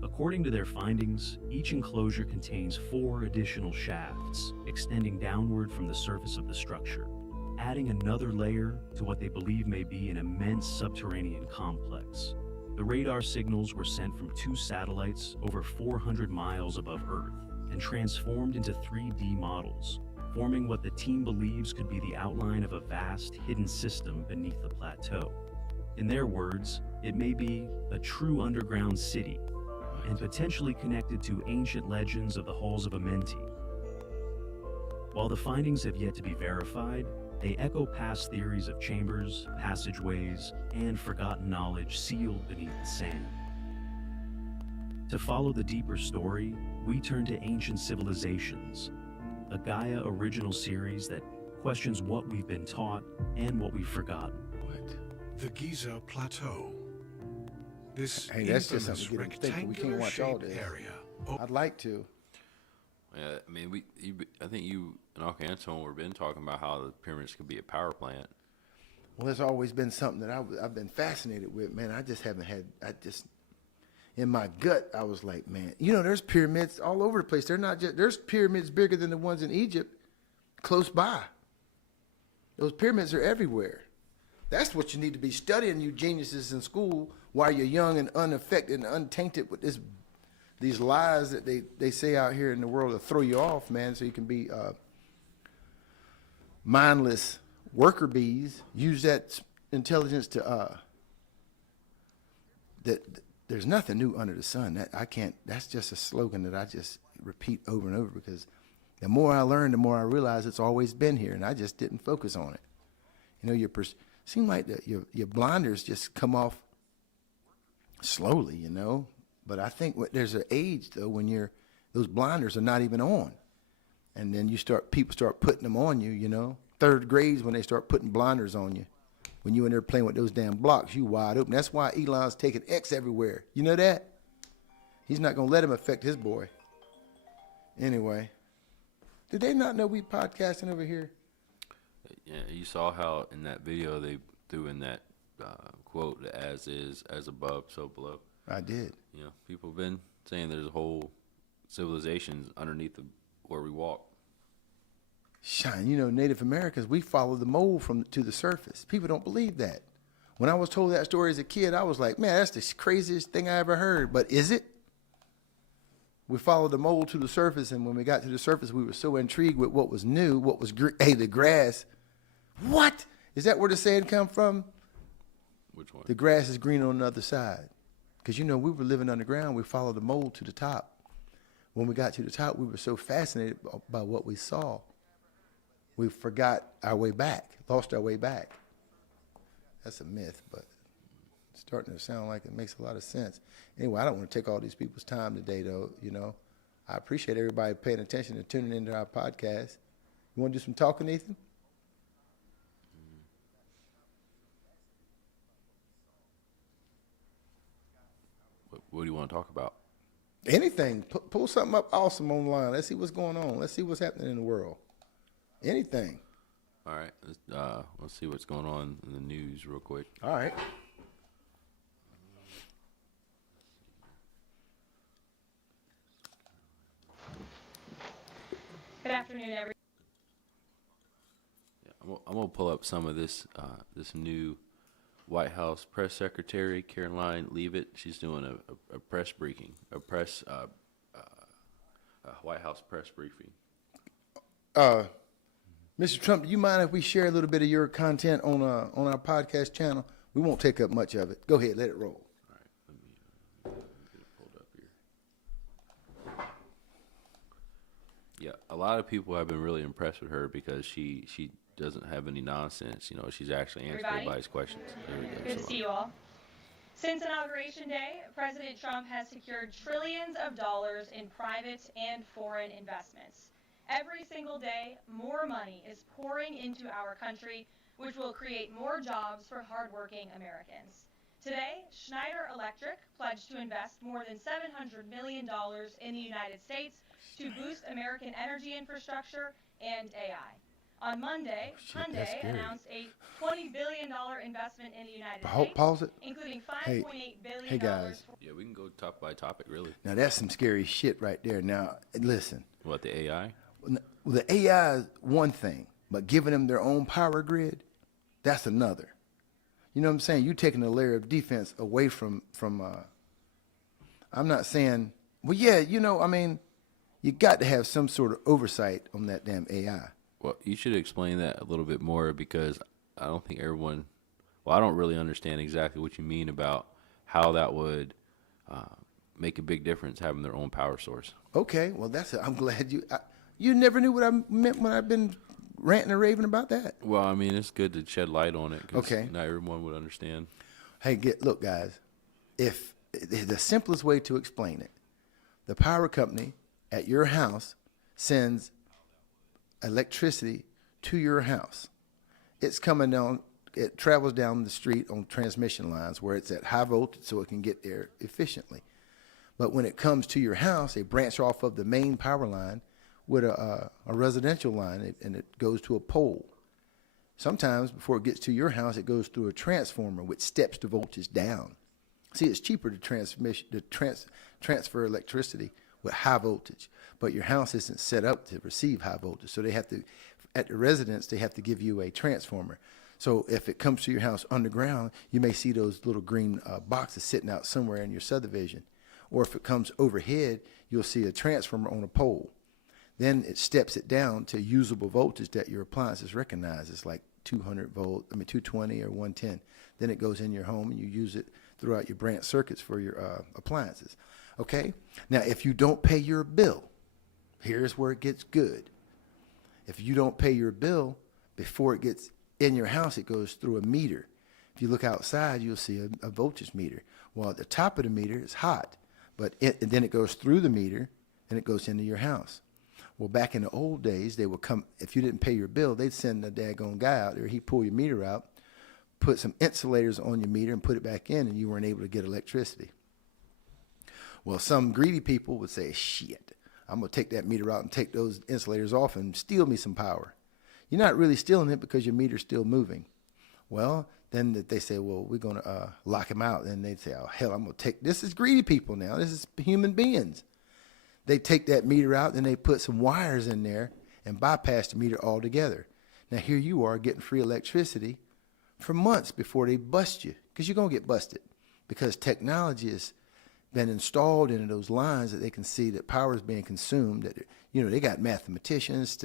According to their findings, each enclosure contains 4 additional shafts, extending downward from the surface of the structure, adding another layer to what they believe may be an immense subterranean complex. The radar signals were sent from 2 satellites over 400 miles above Earth and transformed into 3D models, forming what the team believes could be the outline of a vast hidden system beneath the plateau. In their words, it may be a true underground city, and potentially connected to ancient legends of the halls of Amenti. While the findings have yet to be verified, they echo past theories of chambers, passageways, and forgotten knowledge sealed beneath the sand. To follow the deeper story, we turn to Ancient Civilizations, a Gaia original series that questions what we've been taught and what we've forgotten. The Giza Plateau. This Hey, that's just infamous something to get them thinking. We can't watch all rectangular-shaped this. area. I'd like to. Yeah, I mean, I think you and Uncle Anton were been talking about how the pyramids could be a power plant. Well, there's always been something that I've been fascinated with, man. I just haven't had, in my gut, I was like, man, there's pyramids all over the place. They're not just, there's pyramids bigger than the ones in Egypt close by. Those pyramids are everywhere. That's what you need to be studying, you geniuses in school, while you're young and unaffected and untainted with these lies that they say out here in the world to throw you off, man, so you can be mindless worker bees. Use that intelligence to that there's nothing new under the sun. That's just a slogan that I just repeat over and over, because the more I learn, the more I realize it's always been here, and I just didn't focus on it. Seem like your blinders just come off slowly, But I think there's an age though when those blinders are not even on, and then people start putting them on you. 3rd grades when they start putting blinders on you. When you in there playing with those damn blocks, you wide open. That's why Elon's taking X everywhere. You know that? He's not gonna let him affect his boy. Anyway, did they not know we podcasting over here? Yeah, you saw how in that video they threw in that quote, "As is, as above, so below." I did. People have been saying there's a whole civilizations underneath where we walk. Shine, Native Americans, we follow the mold to the surface. People don't believe that. When I was told that story as a kid, I was like, man, that's the craziest thing I ever heard. But is it? We followed the mold to the surface, and when we got to the surface, we were so intrigued with what was new, what was the grass. What? Is that where the sand come from? Which one? The grass is green on the other side. Because, we were living underground. We followed the mold to the top. When we got to the top, we were so fascinated by what we saw. We forgot our way back, lost our way back. That's a myth, but it's starting to sound like it makes a lot of sense. Anyway, I don't want to take all these people's time today, though. I appreciate everybody paying attention and tuning into our podcast. You want to do some talking, Ethan? What do you want to talk about? Anything. Pull something up awesome online. Let's see what's going on. Let's see what's happening in the world. Anything. All right, let's see what's going on in the news real quick. All right. Good afternoon, everyone. Yeah, I'm gonna pull up some of this new White House press secretary, Caroline Leavitt. She's doing a press briefing, White House press briefing. Mr. Trump, do you mind if we share a little bit of your content on our podcast channel? We won't take up much of it. Go ahead, let it roll. All right, let me get it pulled up here. Yeah, a lot of people have been really impressed with her because she doesn't have any nonsense. She's actually answered everybody's questions. There we go. Good to see you all. Since Inauguration Day, President Trump has secured trillions of dollars in private and foreign investments. Every single day, more money is pouring into our country, which will create more jobs for hardworking Americans. Today, Schneider Electric pledged to invest more than $700 million in the United States to boost American energy infrastructure and AI. On Monday, Hyundai announced a $20 billion investment in the United States, Pause it. including $5.8 billion. Hey, guys. Yeah, we can go top by topic, really. Now, that's some scary shit right there. Now, listen. What, the AI? The AI is one thing, but giving them their own power grid, that's another. You know what I'm saying? You're taking a layer of defense away from I'm not saying, well, yeah, you got to have some sort of oversight on that damn AI. Well, you should explain that a little bit more because I don't think everyone, I don't really understand exactly what you mean about how that would make a big difference having their own power source. Okay, well, I'm glad you never knew what I meant when I've been ranting and raving about that. Well, I mean, it's good to shed light on it because Okay. not everyone would understand. Hey, look, guys, if the simplest way to explain it, the power company at your house sends electricity to your house. It's coming down, it travels down the street on transmission lines where it's at high voltage so it can get there efficiently. But when it comes to your house, they branch off of the main power line with a residential line, and it goes to a pole. Sometimes before it gets to your house, it goes through a transformer which steps the voltage down. See, it's cheaper to transfer electricity with high voltage, but your house isn't set up to receive high voltage. So they have to, at the residence, they have to give you a transformer. So if it comes to your house underground, you may see those little green boxes sitting out somewhere in your subdivision. Or if it comes overhead, you'll see a transformer on a pole. Then it steps it down to usable voltage that your appliances recognize. It's like 220 or 110. Then it goes in your home and you use it throughout your branch circuits for your appliances. Okay? Now, if you don't pay your bill, here's where it gets good. If you don't pay your bill before it gets in your house, it goes through a meter. If you look outside, you'll see a voltage meter. Well, at the top of the meter, it's hot, but then it goes through the meter and it goes into your house. Well, back in the old days, they would come, if you didn't pay your bill, they'd send a daggone guy out there. He'd pull your meter out, put some insulators on your meter and put it back in, and you weren't able to get electricity. Well, some greedy people would say, shit, I'm going to take that meter out and take those insulators off and steal me some power. You're not really stealing it because your meter's still moving. Well, then they say, well, we're going to lock him out. And they'd say, oh, hell, I'm going to take, this is greedy people now. This is human beings. They take that meter out and they put some wires in there and bypass the meter altogether. Now, here you are getting free electricity for months before they bust you, because you're going to get busted, because technology has been installed into those lines that they can see that power is being consumed. That, they got mathematicians,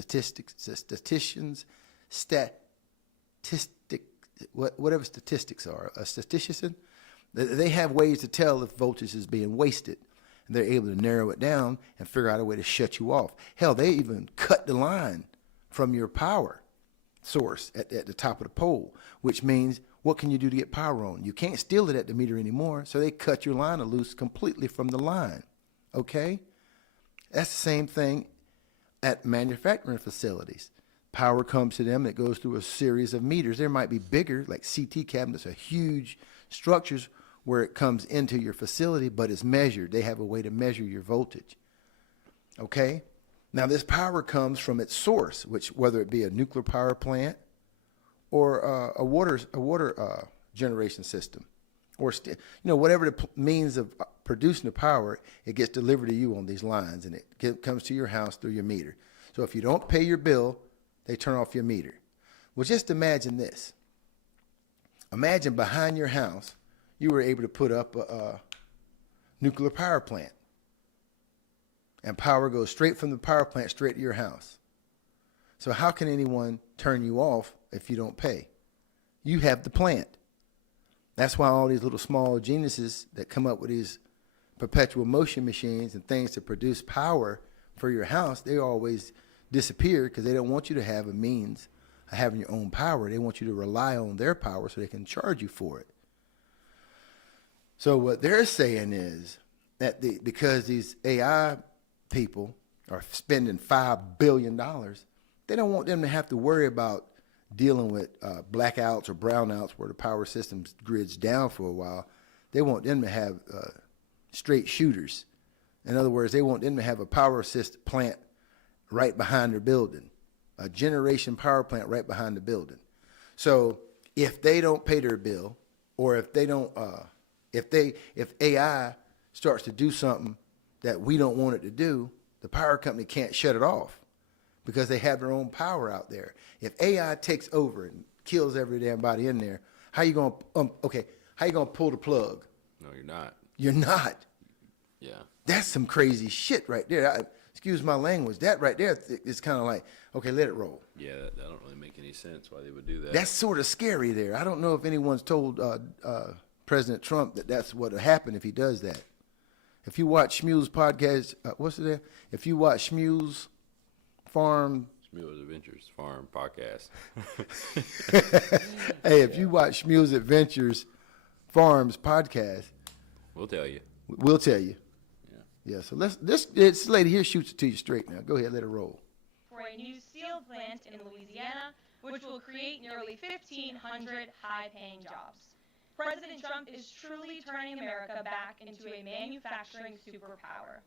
whatever statistics are, a statistician, they have ways to tell if voltage is being wasted. And they're able to narrow it down and figure out a way to shut you off. Hell, they even cut the line from your power source at the top of the pole, which means what can you do to get power on? You can't steal it at the meter anymore, so they cut your line loose completely from the line. Okay? That's the same thing at manufacturing facilities. Power comes to them, it goes through a series of meters. There might be bigger, like CT cabinets, are huge structures where it comes into your facility, but it's measured. They have a way to measure your voltage. Okay? Now, this power comes from its source, which whether it be a nuclear power plant or a water generation system, or whatever the means of producing the power, it gets delivered to you on these lines, and it comes to your house through your meter. So if you don't pay your bill, they turn off your meter. Well, just imagine this. Imagine behind your house, you were able to put up a nuclear power plant, and power goes straight from the power plant straight to your house. So how can anyone turn you off if you don't pay? You have the plant. That's why all these little small geniuses that come up with these perpetual motion machines and things to produce power for your house, they always disappear because they don't want you to have a means of having your own power. They want you to rely on their power so they can charge you for it. So what they're saying is that because these AI people are spending $5 billion, they don't want them to have to worry about dealing with blackouts or brownouts where the power system grids down for a while. They want them to have straight shooters. In other words, they want them to have a power system plant right behind their building, a generation power plant right behind the building. So if they don't pay their bill, or if they don't, if AI starts to do something that we don't want it to do, the power company can't shut it off because they have their own power out there. If AI takes over and kills every damn body in there, how you gonna how you gonna pull the plug? No, you're not. You're not. Yeah. That's some crazy shit right there. Excuse my language. That right there is kind of like, okay, let it roll. Yeah, that don't really make any sense why they would do that. That's sort of scary there. I don't know if anyone's told President Trump that that's what will happen if he does that. If you watch Shmules podcast, what's it there? If you watch Shmules Farm. Shmules Adventures Farm podcast. Hey, if you watch Shmules Adventures Farms podcast. We'll tell you. We'll tell you. Yeah, so this lady here shoots it to you straight now. Go ahead, let it roll. For a new steel plant in Louisiana, which will create nearly 1,500 high-paying jobs. President Trump is truly turning America back into a manufacturing superpower.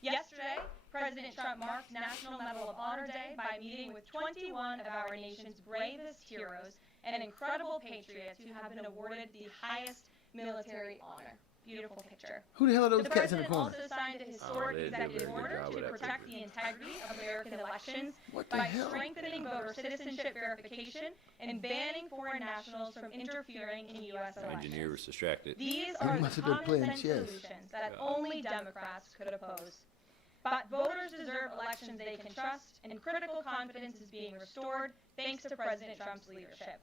Yesterday, President Trump marked National Medal of Honor Day by meeting with 21 of our nation's bravest heroes and incredible patriots who have been awarded the highest military honor. Beautiful picture. Who the hell are those cats in the corner? The president also signed a historic executive order to protect the integrity of American elections by strengthening voter citizenship verification and banning foreign nationals from interfering in U.S. elections. Engineer was distracted. These are the common sense solutions that only Democrats could oppose. But voters deserve elections they can trust, and critical confidence is being restored thanks to President Trump's leadership.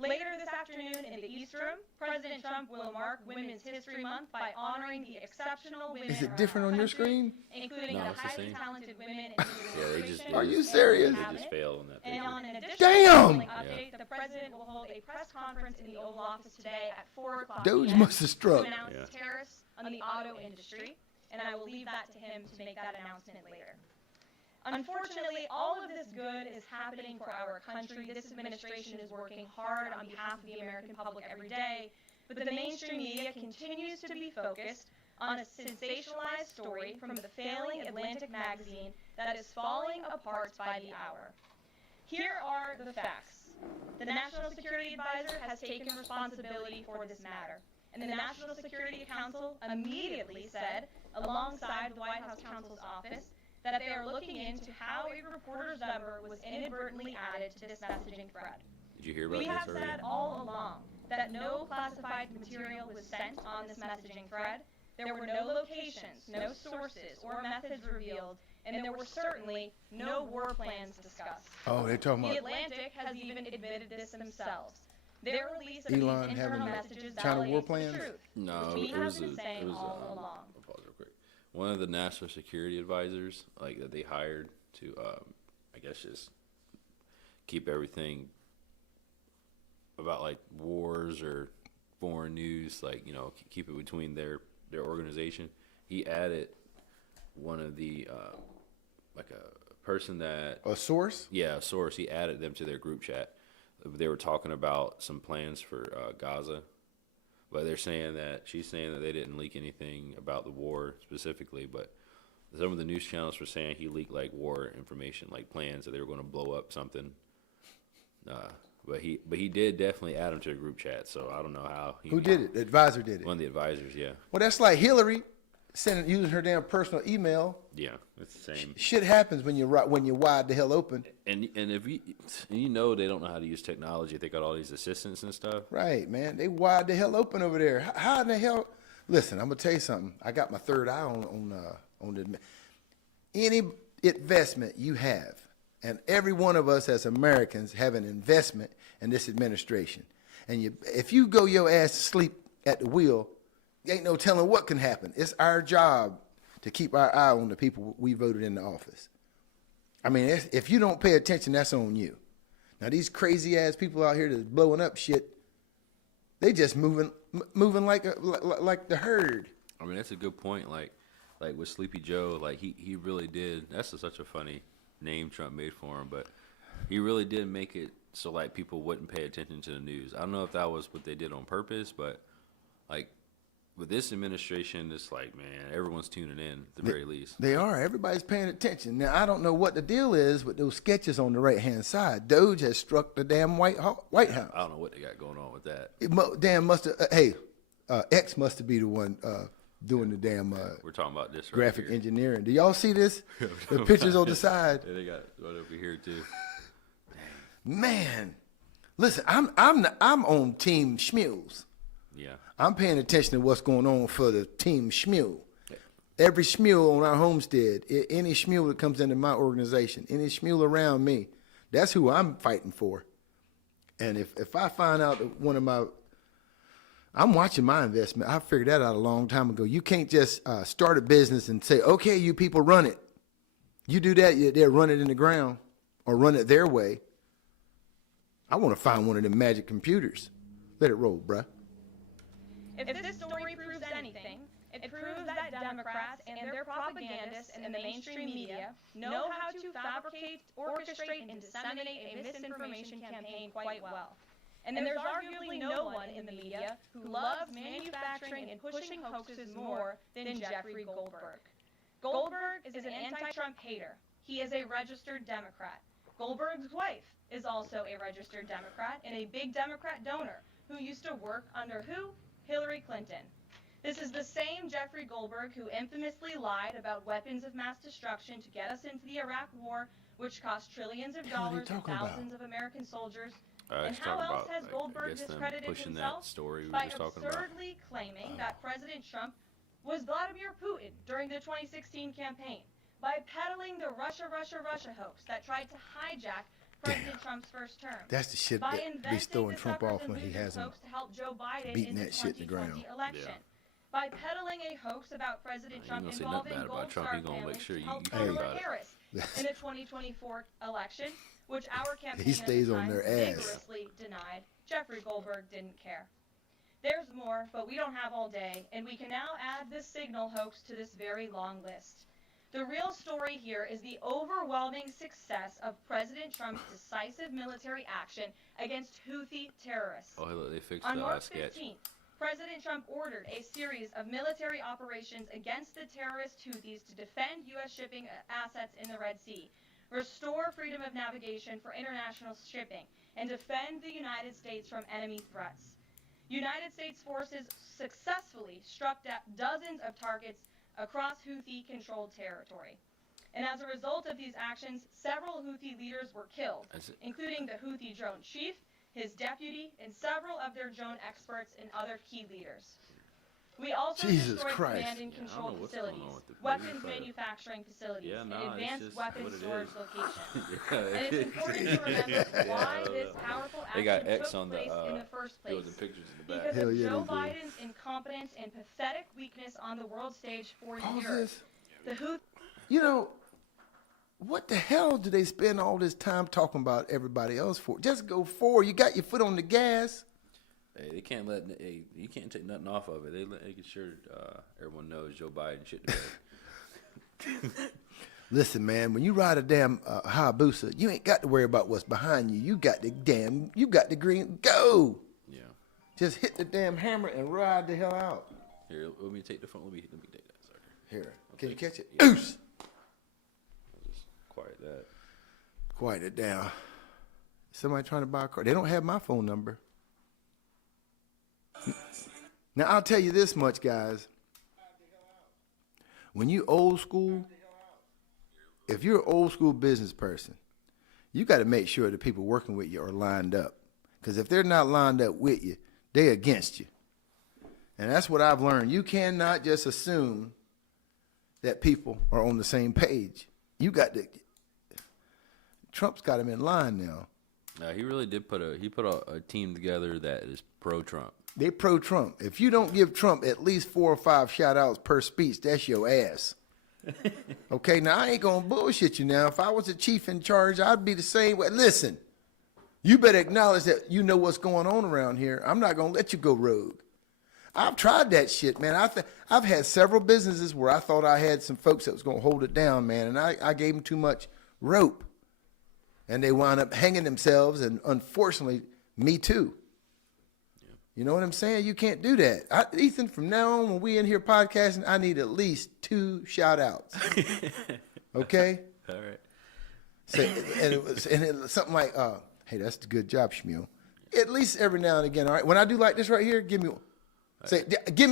Later this afternoon in the East Room, President Trump will mark Women's History Month by honoring the exceptional women. Is it different on your screen? Including No, the it's the highly same. talented women in Yeah, Are you serious? They just failed on that And picture. on an additional Damn! update, the president will hold a press conference in the Oval Office today at 4 o'clock Doge p.m. must have struck. to announce Yeah. tariffs on the auto industry, and I will leave that to him to make that announcement later. Unfortunately, all of this good is happening for our country. This administration is working hard on behalf of the American public every day, but the mainstream media continues to be focused on a sensationalized story from the failing Atlantic magazine that is falling apart by the hour. Here are the facts. The National Security Advisor has taken responsibility for this matter, and the National Security Council immediately said, alongside the White House counsel's office, that they are looking into how a reporter's number was inadvertently added to this messaging thread. Did you hear about We this have already? said all along that no classified material was sent on this messaging thread. There were no locations, no sources, or methods revealed, and there were certainly no war plans discussed. Oh, they're talking The about. Atlantic has even admitted this themselves. Their release of Elon these having internal a messages China war validates plans? the truth, No, which we it have was been saying all along. I'll pause real quick. One of the national security advisors, like that they hired to, I guess, just keep everything about like wars or foreign news, like keep it between their organization. He added one of the like a person that A source? yeah, a source. He added them to their group chat. They were talking about some plans for Gaza, but she's saying that they didn't leak anything about the war specifically, but some of the news channels were saying he leaked like war information, like plans that they were going to blow up something. But he did definitely add them to a group chat, so I don't know how. Who did it? The advisor did it. One of the advisors, yeah. Well, that's like Hillary using her damn personal email. Yeah, it's the same. Shit happens when you're wide the hell open. And if they don't know how to use technology. They got all these assistants and stuff. Right, man. They wide the hell open over there. How in the hell? Listen, I'm gonna tell you something. I got my third eye on the any investment you have, and every one of us as Americans have an investment in this administration. And if you go your ass to sleep at the wheel, ain't no telling what can happen. It's our job to keep our eye on the people we voted into office. I mean, if you don't pay attention, that's on you. Now, these crazy ass people out here that's blowing up shit, they just moving like the herd. I mean, that's a good point. Like with Sleepy Joe, like he really did. That's such a funny name Trump made for him, but he really did make it so like people wouldn't pay attention to the news. I don't know if that was what they did on purpose, but like with this administration, it's like, man, everyone's tuning in at the very least. They are. Everybody's paying attention. Now, I don't know what the deal is with those sketches on the right-hand side. Doge has struck the damn White House. I don't know what they got going on with that. X must be the one doing the damn We're talking about this right graphic here. engineering. Do y'all see this? The pictures on the side. Yeah, they got one over here too. Man, listen, I'm on Team Shmules. Yeah. I'm paying attention to what's going on for the Team Shmule. Every Shmule on our homestead, any Shmule that comes into my organization, any Shmule around me, that's who I'm fighting for. And if I find out that I'm watching my investment. I figured that out a long time ago. You can't just start a business and say, okay, you people run it. You do that, they'll run it in the ground or run it their way. I want to find one of them magic computers. Let it roll, bruh. If this story proves anything, it proves that Democrats and their propagandists in the mainstream media know how to fabricate, orchestrate, and disseminate a misinformation campaign quite well. And there's arguably no one in the media who loves manufacturing and pushing hoaxes more than Jeffrey Goldberg. Goldberg is an anti-Trump hater. He is a registered Democrat. Goldberg's wife is also a registered Democrat and a big Democrat donor who used to work under who? Hillary Clinton. This is the same Jeffrey Goldberg who infamously lied about weapons of mass destruction to get us into the Iraq War, which cost trillions of dollars and thousands of American soldiers. And how else has Goldberg discredited himself? By absurdly claiming that President Trump was Vladimir Putin during the 2016 campaign, by peddling the Russia hoax that tried to hijack President Trump's first term. That's the shit that be throwing Trump off when he hasn't beaten that shit in the ground. Election. By peddling a hoax about President Trump say involving nothing bad about Gold Trump. Star He gonna make families sure to you help hear Kamala about it. Harris in the 2024 election, which our campaign He stays at the on time their ass. vigorously denied. Jeffrey Goldberg didn't care. There's more, but we don't have all day, and we can now add this signal hoax to this very long list. The real story here is the overwhelming success of President Trump's decisive military action against Houthi terrorists. Oh, look, they fixed On the March last sketch. 15th, President Trump ordered a series of military operations against the terrorist Houthis to defend U.S. shipping assets in the Red Sea, restore freedom of navigation for international shipping, and defend the United States from enemy threats. United States forces successfully struck down dozens of targets across Houthi-controlled territory. And as a result of these actions, several Houthi leaders were killed, including the Houthi drone chief, his deputy, and several of their drone experts and other key leaders. We also Jesus destroyed Christ. command and Yeah, I don't control know what's going on facilities, with the weapons news, but- manufacturing facilities, Yeah, and nah, it's advanced just weapons what it storage is. locations. Yeah, And it's it important is. to remember why Yeah, this powerful They action got X took on the place in the first there was place. the pictures in the back. Because Hell of yeah, Joe they did. Biden's incompetence and pathetic weakness on the world stage for Pause years. this. The Houthis You know, what the hell do they spend all this time talking about everybody else for? Just go forward. You got your foot on the gas. Hey, they can't let you can't take nothing off of it. They making sure everyone knows Joe Biden shit to bed. Listen, man, when you ride a damn Hayabusa, you ain't got to worry about what's behind you. You got the green. Go. Yeah. Just hit the damn hammer and ride the hell out. Here, let me take the phone. Let me take that sucker. Here, can you catch it? Yeah. Oos. I'll just quiet that. Quiet it down. Somebody trying to buy a car. They don't have my phone number. Now, I'll tell you this much, guys. When you old school, if you're an old school business person, you got to make sure the people working with you are lined up. Because if they're not lined up with you, they're against you. And that's what I've learned. You cannot just assume that people are on the same page. You got to. Trump's got him in line now. He really did put a team together that is pro-Trump. They pro-Trump. If you don't give Trump at least 4 or 5 shout-outs per speech, that's your ass. Okay, now I ain't gonna bullshit you now. If I was the chief in charge, I'd be the same way. Listen, you better acknowledge that you know what's going on around here. I'm not gonna let you go rogue. I've tried that shit, man. I've had several businesses where I thought I had some folks that was gonna hold it down, man, and I gave them too much rope. And they wound up hanging themselves, and unfortunately, me too. You know what I'm saying? You can't do that. Ethan, from now on, when we in here podcasting, I need at least 2 shout-outs. Okay? All right. So, and it was something like, hey, that's a good job, Shmuel. At least every now and again, all right? When I do like this right here, give me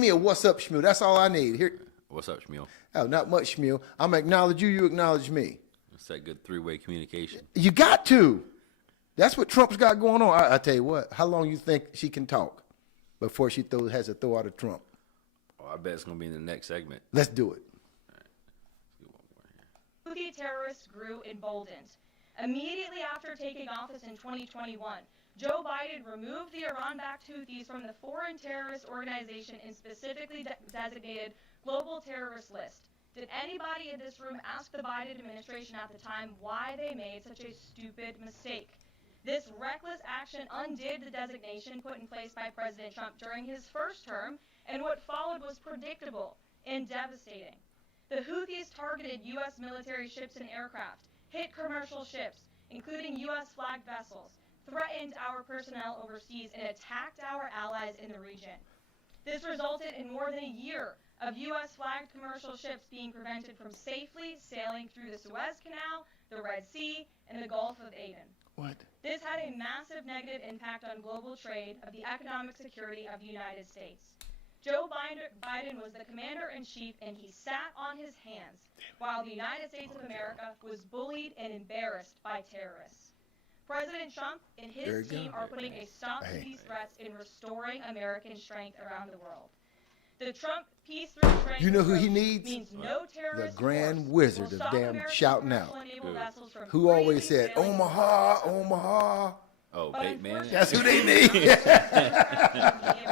a what's up, Shmuel. That's all I need. Here. What's up, Shmuel? Oh, not much, Shmuel. I'm going to acknowledge you, you acknowledge me. It's that good 3-way communication. You got to. That's what Trump's got going on. I tell you what, how long you think she can talk before she has to throw out a Trump? Oh, I bet it's going to be in the next segment. Let's do it. Let's do one more here. Houthi terrorists grew emboldened. Immediately after taking office in 2021, Joe Biden removed the Iran-backed Houthis from the foreign terrorist organization and specifically designated global terrorist list. Did anybody in this room ask the Biden administration at the time why they made such a stupid mistake? This reckless action undid the designation put in place by President Trump during his first term, and what followed was predictable and devastating. The Houthis targeted U.S. military ships and aircraft, hit commercial ships, including U.S.-flagged vessels, threatened our personnel overseas, and attacked our allies in the region. This resulted in more than a year of U.S.-flagged commercial ships being prevented from safely sailing through the Suez Canal, the Red Sea, and the Gulf of Aden. What? This had a massive negative impact on global trade of the economic security of the United States. Joe Biden was the commander-in-chief, and he sat on his hands while the United States of America was bullied and embarrassed by terrorists. President Trump and his team are putting a stop to these threats in restoring American strength around the world. The Trump peace through strength You know who he approach needs? means no terrorist The Grand force Wizard will of stop damn American shouting out. commercial-enabled vessels from Who always freely said, sailing Omaha, Omaha. Oh, Bateman? That's who they need. media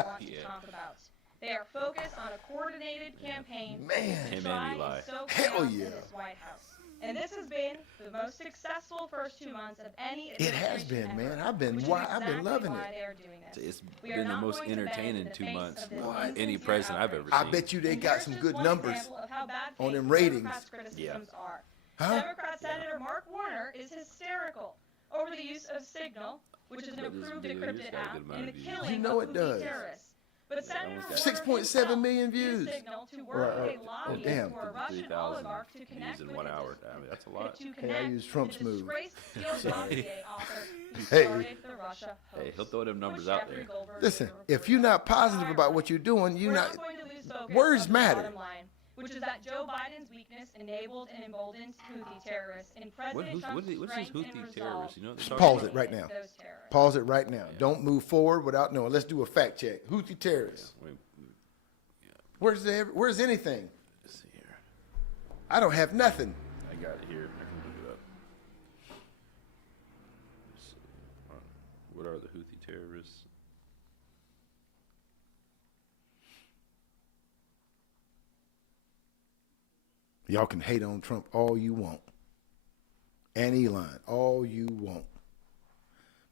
wants to talk about. They are focused on a coordinated campaign Man. to Him try and Eli. and sow Hell chaos yeah. in this White House. And this has been the most successful first 2 months of any It has administration been, man. ever, I've been which is loving exactly why it. they are doing this. It's We are been the not most going to bend entertaining in the 2 face months of this of any insincere president I've ever outrage. I seen. bet you they And got here's some just good one numbers example of how bad on faith them the ratings. Democrats' criticisms are. Huh? Democrat Senator Mark Warner is hysterical over the use of Signal, which is an But this approved video encrypted got a app, good amount and the of views. killing You know of it Houthi does. terrorists. But Senator almost Warner got 6.7 himself million used views. Signal to work with a lobbyist damn. for a Russian 3,000 oligarch to views connect in with 1 the hour. I mean, that's a lot. to Hey, I connect use Trump's the move. disgraced Gil dossier author who Hey. started the Russia hoax. Hey, he'll throw them numbers which out Jeffrey there. Goldberg Listen, later if you're reported. not positive about what you're doing, We're you're not not. going to lose focus Words of the matter. bottom line, which is that Joe Biden's weakness enabled and emboldened Houthi terrorists, and President Trump's what's this strength and Houthi resolve terrorist? You know what they're Pause talking it right now. eliminated those terrorists. Pause it right now. Don't move forward without knowing. Let's do a fact check. Houthi terrorists. about? Where's anything? Let's see here. I don't have nothing. I got it here. I can look it up. Let's see. What are the Houthi terrorists? Y'all can hate on Trump all you want. And Elon, all you want.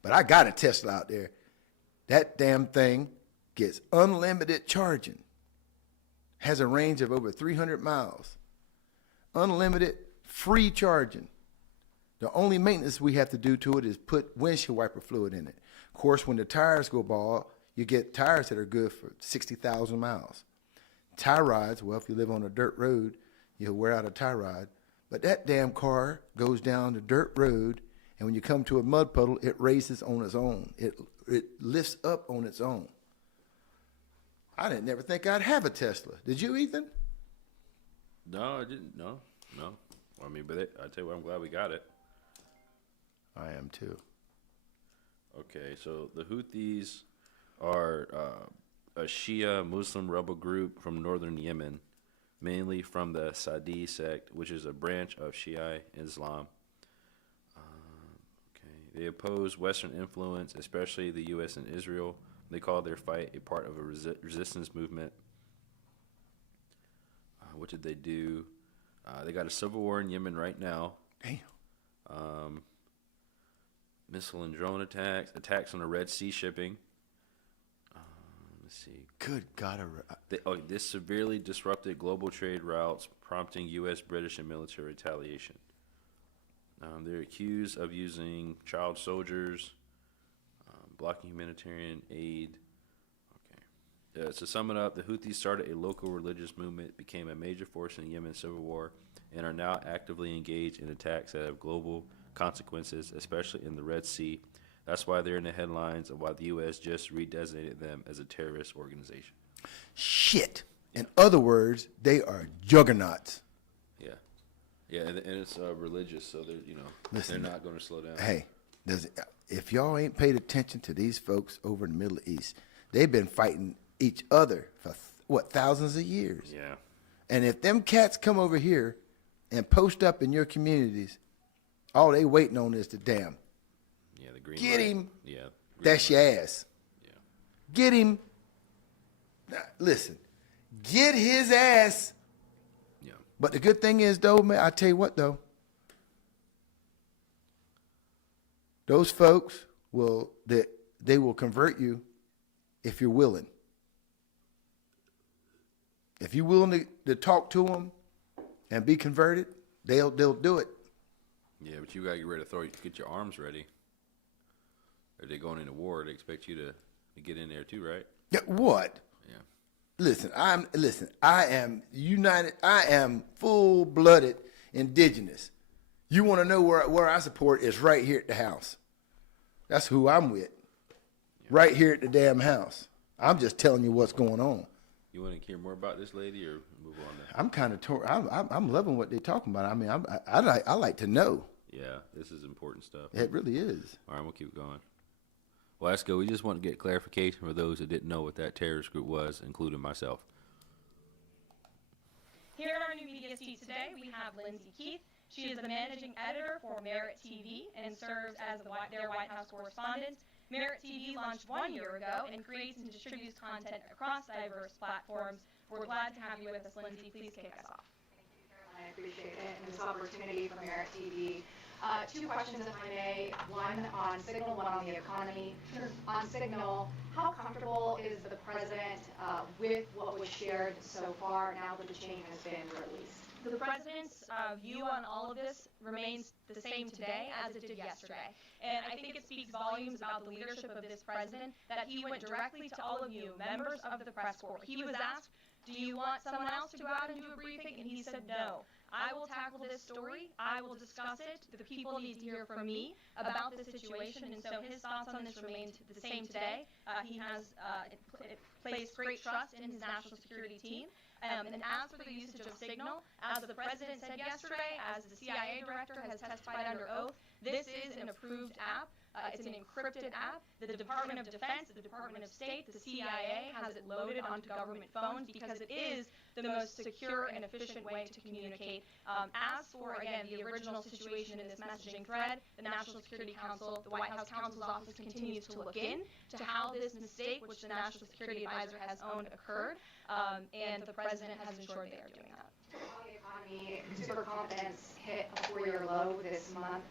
But I got a Tesla out there. That damn thing gets unlimited charging. Has a range of over 300 miles. Unlimited free charging. The only maintenance we have to do to it is put windshield wiper fluid in it. Of course, when the tires go bald, you get tires that are good for 60,000 miles. Tie rods, well, if you live on a dirt road, you'll wear out a tie rod. But that damn car goes down the dirt road, and when you come to a mud puddle, it raises on its own. It lifts up on its own. I didn't never think I'd have a Tesla. Did you, Ethan? No, I didn't. No. I mean, but I tell you what, I'm glad we got it. I am too. Okay, so the Houthis are a Shia Muslim rebel group from northern Yemen, mainly from the Sadi sect, which is a branch of Shia Islam. They oppose Western influence, especially the U.S. and Israel. They call their fight a part of a resistance movement. What did they do? They got a civil war in Yemen right now. Damn. Missile and drone attacks on the Red Sea shipping. Let's see. Good God. This severely disrupted global trade routes, prompting U.S., British, and military retaliation. They're accused of using child soldiers, blocking humanitarian aid. Okay. To sum it up, the Houthis started a local religious movement, became a major force in the Yemen civil war, and are now actively engaged in attacks that have global consequences, especially in the Red Sea. That's why they're in the headlines of why the U.S. just redesignated them as a terrorist organization. Shit. In other words, they are juggernauts. Yeah, and it's religious, so they're not going to slow down. Hey, if y'all ain't paid attention to these folks over in the Middle East, they've been fighting each other for, thousands of years. Yeah. And if them cats come over here and post up in your communities, all they waiting on is the damn. Yeah, the green Get light. him. Yeah. That's your ass. Yeah. Get him. Now, listen, get his ass. But the good thing is, though, man, I tell you what, though. Those folks they will convert you if you're willing. If you're willing to talk to them and be converted, they'll do it. Yeah, but you got to get ready to get your arms ready. Or they're going into war. They expect you to get in there too, right? Yeah, what? Yeah. Listen, I am united. I am full-blooded indigenous. You want to know where I support is right here at the house. That's who I'm with. Yeah. Right here at the damn house. I'm just telling you what's going on. You want to hear more about this lady or move on? I'm kind of torn. I'm loving what they're talking about. I mean, I like to know. Yeah, this is important stuff. It really is. All right, we'll keep going. Well, that's good. We just want to get clarification for those that didn't know what that terrorist group was, including myself. Here at our new media seat today, we have Lindsay Keith. She is the managing editor for Merit TV and serves as their White House correspondent. Merit TV launched 1 year ago and creates and distributes content across diverse platforms. We're glad to have you with us, Lindsay. Please kick us off. Thank you, Caroline. I appreciate it and this opportunity for Merit TV. Two questions, if I may. One on Signal, one on the economy. On Signal, how comfortable is the president with what was shared so far now that the change has been released? The president's view on all of this remains the same today as it did yesterday. And I think it speaks volumes about the leadership of this president that he went directly to all of you, members of the press corps. He was asked, do you want someone else to go out and do a briefing? And he said, no. I will tackle this story. I will discuss it. The people need to hear from me about this situation. And so his thoughts on this remain the same today. He has placed great trust in his national security team. And as for the usage of Signal, as the president said yesterday, as the CIA director has testified under oath, This is an approved app. It's an encrypted app. The Department of Defense, the Department of State, the CIA has it loaded onto government phones because it is the most secure and efficient way to communicate. As for, again, the original situation in this messaging thread, the National Security Council, the White House counsel's office continues to look in to how this mistake, which the National Security Advisor has owned, occurred, and the president has ensured they are doing that. On the economy, consumer confidence hit a 4-year low this month.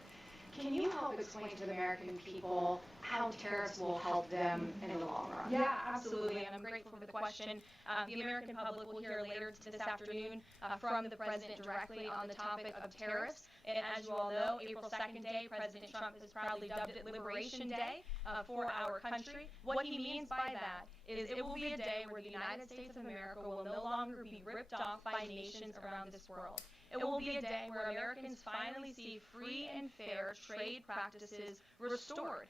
Can you help explain to the American people how tariffs will help them in the long run? Yeah, absolutely, and I'm grateful for the question. The American public will hear later this afternoon from the president directly on the topic of tariffs. And as you all know, April 2nd day, President Trump has proudly dubbed it Liberation Day for our country. What he means by that is it will be a day where the United States of America will no longer be ripped off by nations around this world. It will be a day where Americans finally see free and fair trade practices restored.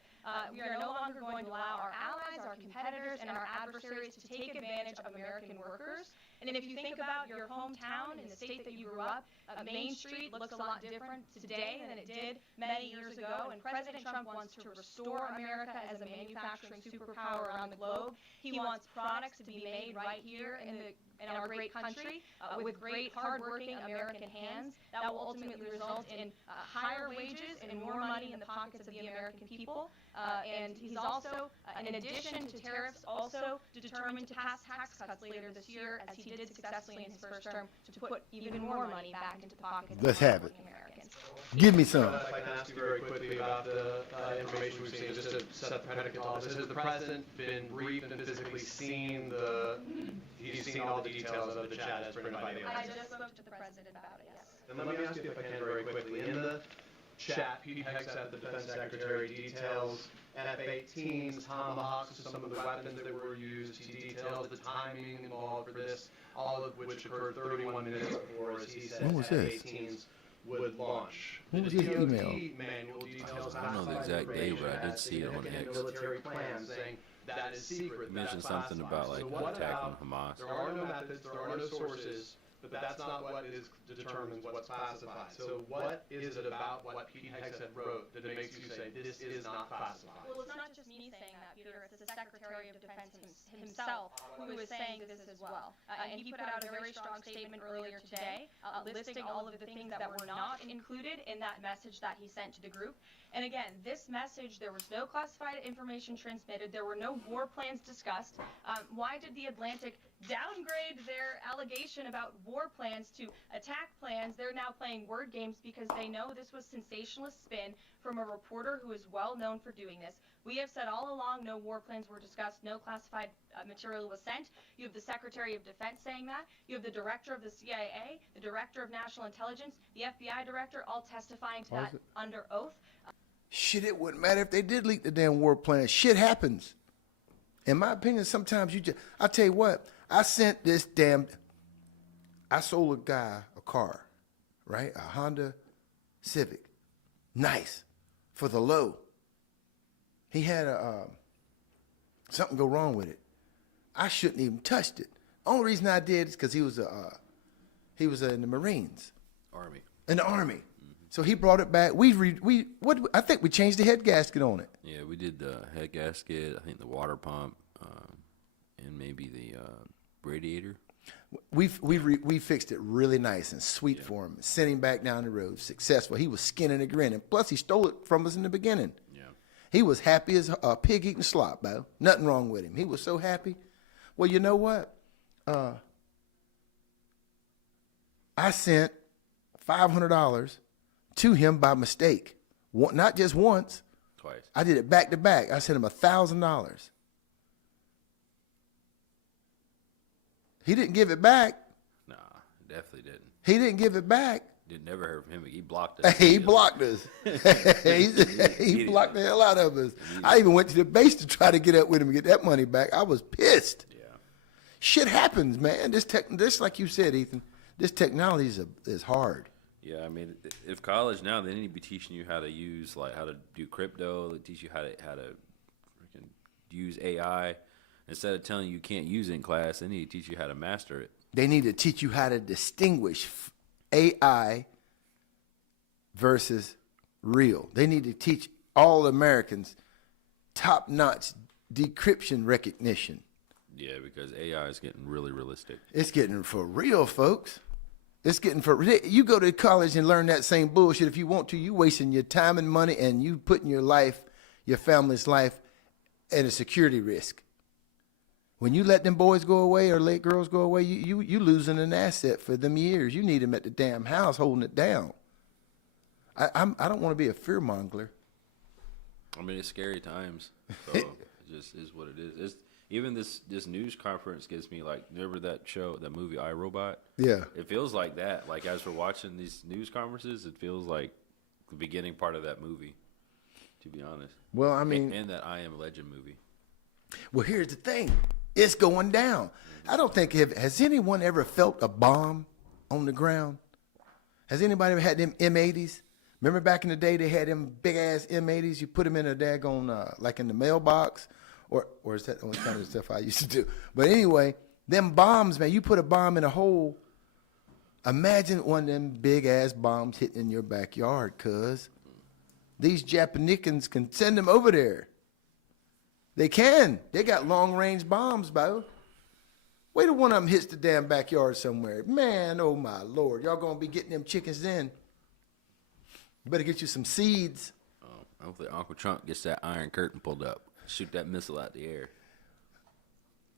We are no longer going to allow our allies, our competitors, and our adversaries to take advantage of American workers. And if you think about your hometown and the state that you grew up, Main Street looks a lot different today than it did many years ago. And President Trump wants to restore America as a manufacturing superpower around the globe. He wants products to be made right here in our great country with great, hardworking American hands that will ultimately result in higher wages and more money in the pockets of the American people. And he's also, in addition to tariffs, also determined to pass tax cuts later this year, as he did successfully in his first term, to put even more money back into the pockets Let's of have it. hardworking Americans. Give me some. If I can ask you very quickly about the information we've seen, just to set the predicate on this. Has the president been briefed and physically seen he's seen all the details of the chat as printed by the I United just spoke to the president about it, yes. And let me ask you if I can very quickly. In the chat, Pete Hegseth, the defense secretary, details F-18s, tomahawks, some of the weapons that were used. He details the timing involved for this, all of which occurred 31 minutes before, as he said, When was this? F-18s would launch. When was The his DoD email? manual details I don't know the exact day, but I did see it on significant X. military plans saying that is secret. You mentioned that's something about classified. like So what attacking about- Hamas. There are no methods, there are no sources, but that's not what determines what's classified. So what is it about what Pete Hegseth wrote that makes you say this is not classified? Well, it's not just me saying that, Peter. It's the Secretary of Defense himself who is saying this as well. And he put out a very strong statement earlier today listing all of the things that were not included in that message that he sent to the group. And again, this message, there was no classified information transmitted. There were no war plans discussed. Why did the Atlantic downgrade their allegation about war plans to attack plans? They're now playing word games because they know this was sensationalist spin from a reporter who is well known for doing this. We have said all along no war plans were discussed, no classified material was sent. You have the Secretary of Defense saying that. You have the Director of the CIA, the Director of National Intelligence, the FBI Director, all testifying to that under oath. Shit, it wouldn't matter if they did leak the damn war plan. Shit happens. In my opinion, sometimes I'll tell you what, I sold a guy a car, right? A Honda Civic. Nice. For the low. He had something go wrong with it. I shouldn't even touched it. Only reason I did is because he was in the Marines. Army. In the Army. So he brought it back. I think we changed the head gasket on it. Yeah, we did the head gasket, I think the water pump, and maybe the radiator. We fixed it really nice and sweet for him. Sent him back down the road, successful. He was skinning and grinning. Plus, he stole it from us in the beginning. Yeah. He was happy as a pig eating slop, Bo. Nothing wrong with him. He was so happy. Well, you know what? I sent $500 to him by mistake. Not just once. Twice. I did it back to back. I sent him $1,000. He didn't give it back. Nah, definitely didn't. He didn't give it back. Didn't never heard from him. He blocked us. He blocked us. he blocked the hell out of us. I even went to the base to try to get up with him and get that money back. I was pissed. Yeah. Shit happens, man. This like you said, Ethan, this technology is hard. Yeah, I mean, if college now, they need to be teaching you how to use, like, how to do crypto. They teach you how to freaking use AI. Instead of telling you can't use it in class, they need to teach you how to master it. They need to teach you how to distinguish AI versus real. They need to teach all Americans top-notch decryption recognition. Yeah, because AI is getting really realistic. It's getting for real, folks. It's getting for you go to college and learn that same bullshit if you want to. You wasting your time and money, and you putting your life, your family's life, at a security risk. When you let them boys go away or let girls go away, you losing an asset for them years. You need them at the damn house holding it down. I don't want to be a fearmonger. I mean, it's scary times. So it just is what it is. Even this news conference gives me like, remember that show, that movie iRobot? Yeah. It feels like that. Like as we're watching these news conferences, it feels like the beginning part of that movie, to be honest. Well, I mean, and that I Am Legend movie. Well, here's the thing. It's going down. I don't think, has anyone ever felt a bomb on the ground? Has anybody ever had them M80s? Remember back in the day, they had them big-ass M80s? You put them in a daggone, like in the mailbox? Or is that the only kind of stuff I used to do? But anyway, them bombs, man, you put a bomb in a hole. Imagine one of them big-ass bombs hitting in your backyard, cuz. These Japanicans can send them over there. They can. They got long-range bombs, bro. Wait till one of them hits the damn backyard somewhere. Man, oh my Lord. Y'all going to be getting them chickens then. You better get you some seeds. Hopefully Uncle Trump gets that Iron Curtain pulled up. Shoot that missile out the air.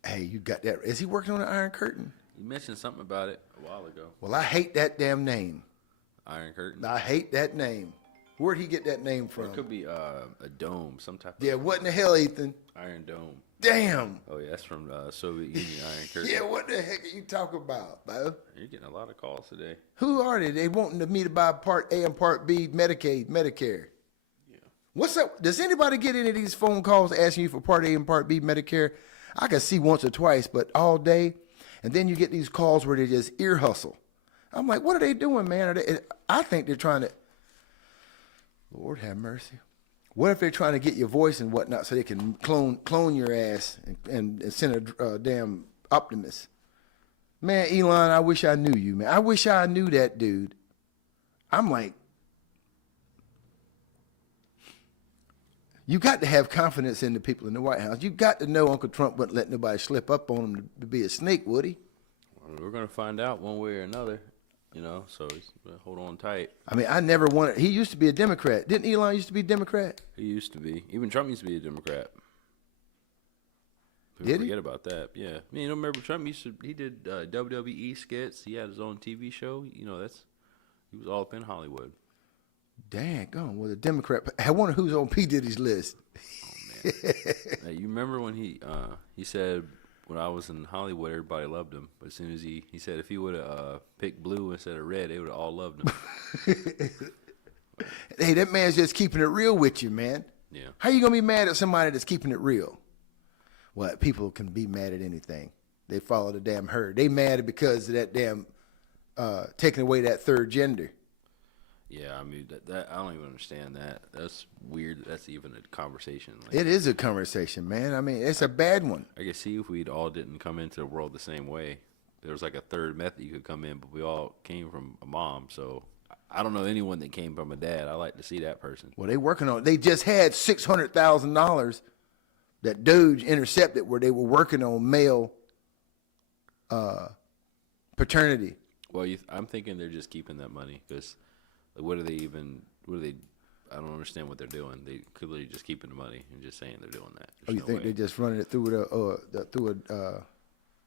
Hey, you got that. Is he working on the Iron Curtain? You mentioned something about it a while ago. Well, I hate that damn name. Iron Curtain? I hate that name. Where'd he get that name from? It could be a dome, some type of... Yeah, what in the hell, Ethan? Iron Dome. Damn. Oh, yeah, that's from Soviet Union Iron Curtain. Yeah, what the heck are you talking about, bro? You're getting a lot of calls today. Who are they? They wanting me to buy Part A and Part B Medicaid, Medicare. Yeah. What's up? Does anybody get any of these phone calls asking you for Part A and Part B Medicare? I can see once or twice, but all day. And then you get these calls where they just ear hustle. I'm like, what are they doing, man? I think they're trying to... Lord have mercy. What if they're trying to get your voice and whatnot so they can clone your ass and send a damn Optimus? Man, Elon, I wish I knew you, man. I wish I knew that dude. I'm like, you got to have confidence in the people in the White House. You got to know Uncle Trump wouldn't let nobody slip up on him to be a snake, would he? Well, we're going to find out one way or another. You know, so hold on tight. I mean, I never wanted. He used to be a Democrat. Didn't Elon used to be a Democrat? He used to be. Even Trump used to be a Democrat. People Did he? forget about that. Yeah. I mean, you don't remember Trump he did WWE skits. He had his own TV show. You know, he was all up in Hollywood. Dang, gone with a Democrat. I wonder who's on P. Diddy's list. Oh, man. Hey, you remember when he said, when I was in Hollywood, everybody loved him. But as soon as he said if he would have picked blue instead of red, they would have all loved him. Hey, that man's just keeping it real with you, man. Yeah. How you going to be mad at somebody that's keeping it real? Well, people can be mad at anything. They follow the damn herd. They mad because of that damn taking away that third gender. Yeah, I mean, that I don't even understand that. That's weird. That's even a conversation. Like, It is a conversation, man. I mean, it's a bad one. I could see if we all didn't come into the world the same way. There was like a third method you could come in, but we all came from a mom. So I don't know anyone that came from a dad. I like to see that person. Well, they working on it. They just had $600,000 that Doge intercepted where they were working on male paternity. Well, I'm thinking they're just keeping that money because what are they? I don't understand what they're doing. They clearly just keeping the money and just saying they're doing that. Oh, you no think way. they're just running it through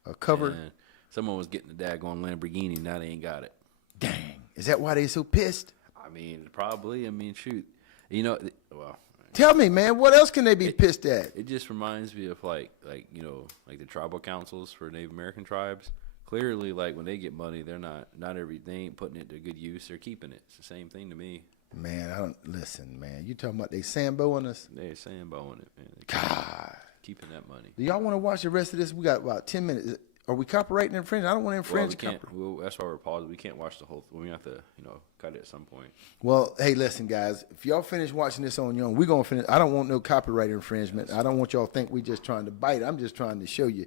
a cover? And someone was getting the daggone Lamborghini. Now they ain't got it. Dang. Is that why they so pissed? I mean, probably. I mean, shoot. You know, well. Tell me, man, what else can they be pissed at? It just reminds me of like you know, like the tribal councils for Native American tribes. Clearly, like when they get money, they're not they ain't putting it to good use. They're keeping it. It's the same thing to me. Man, I don't listen, man. You talking about they Samboing us? They're Samboing it, man. God. Keeping that money. Do y'all want to watch the rest of this? We got about 10 minutes. Are we copyrighting and infringing? I don't want to infringe. That's why we're pausing. We can't watch the whole thing. We have to, you know, cut it at some point. Well, hey, listen, guys. If y'all finish watching this on your own, we're going to finish. I don't want no copyright infringement. I don't want y'all to think we just trying to bite. I'm just trying to show you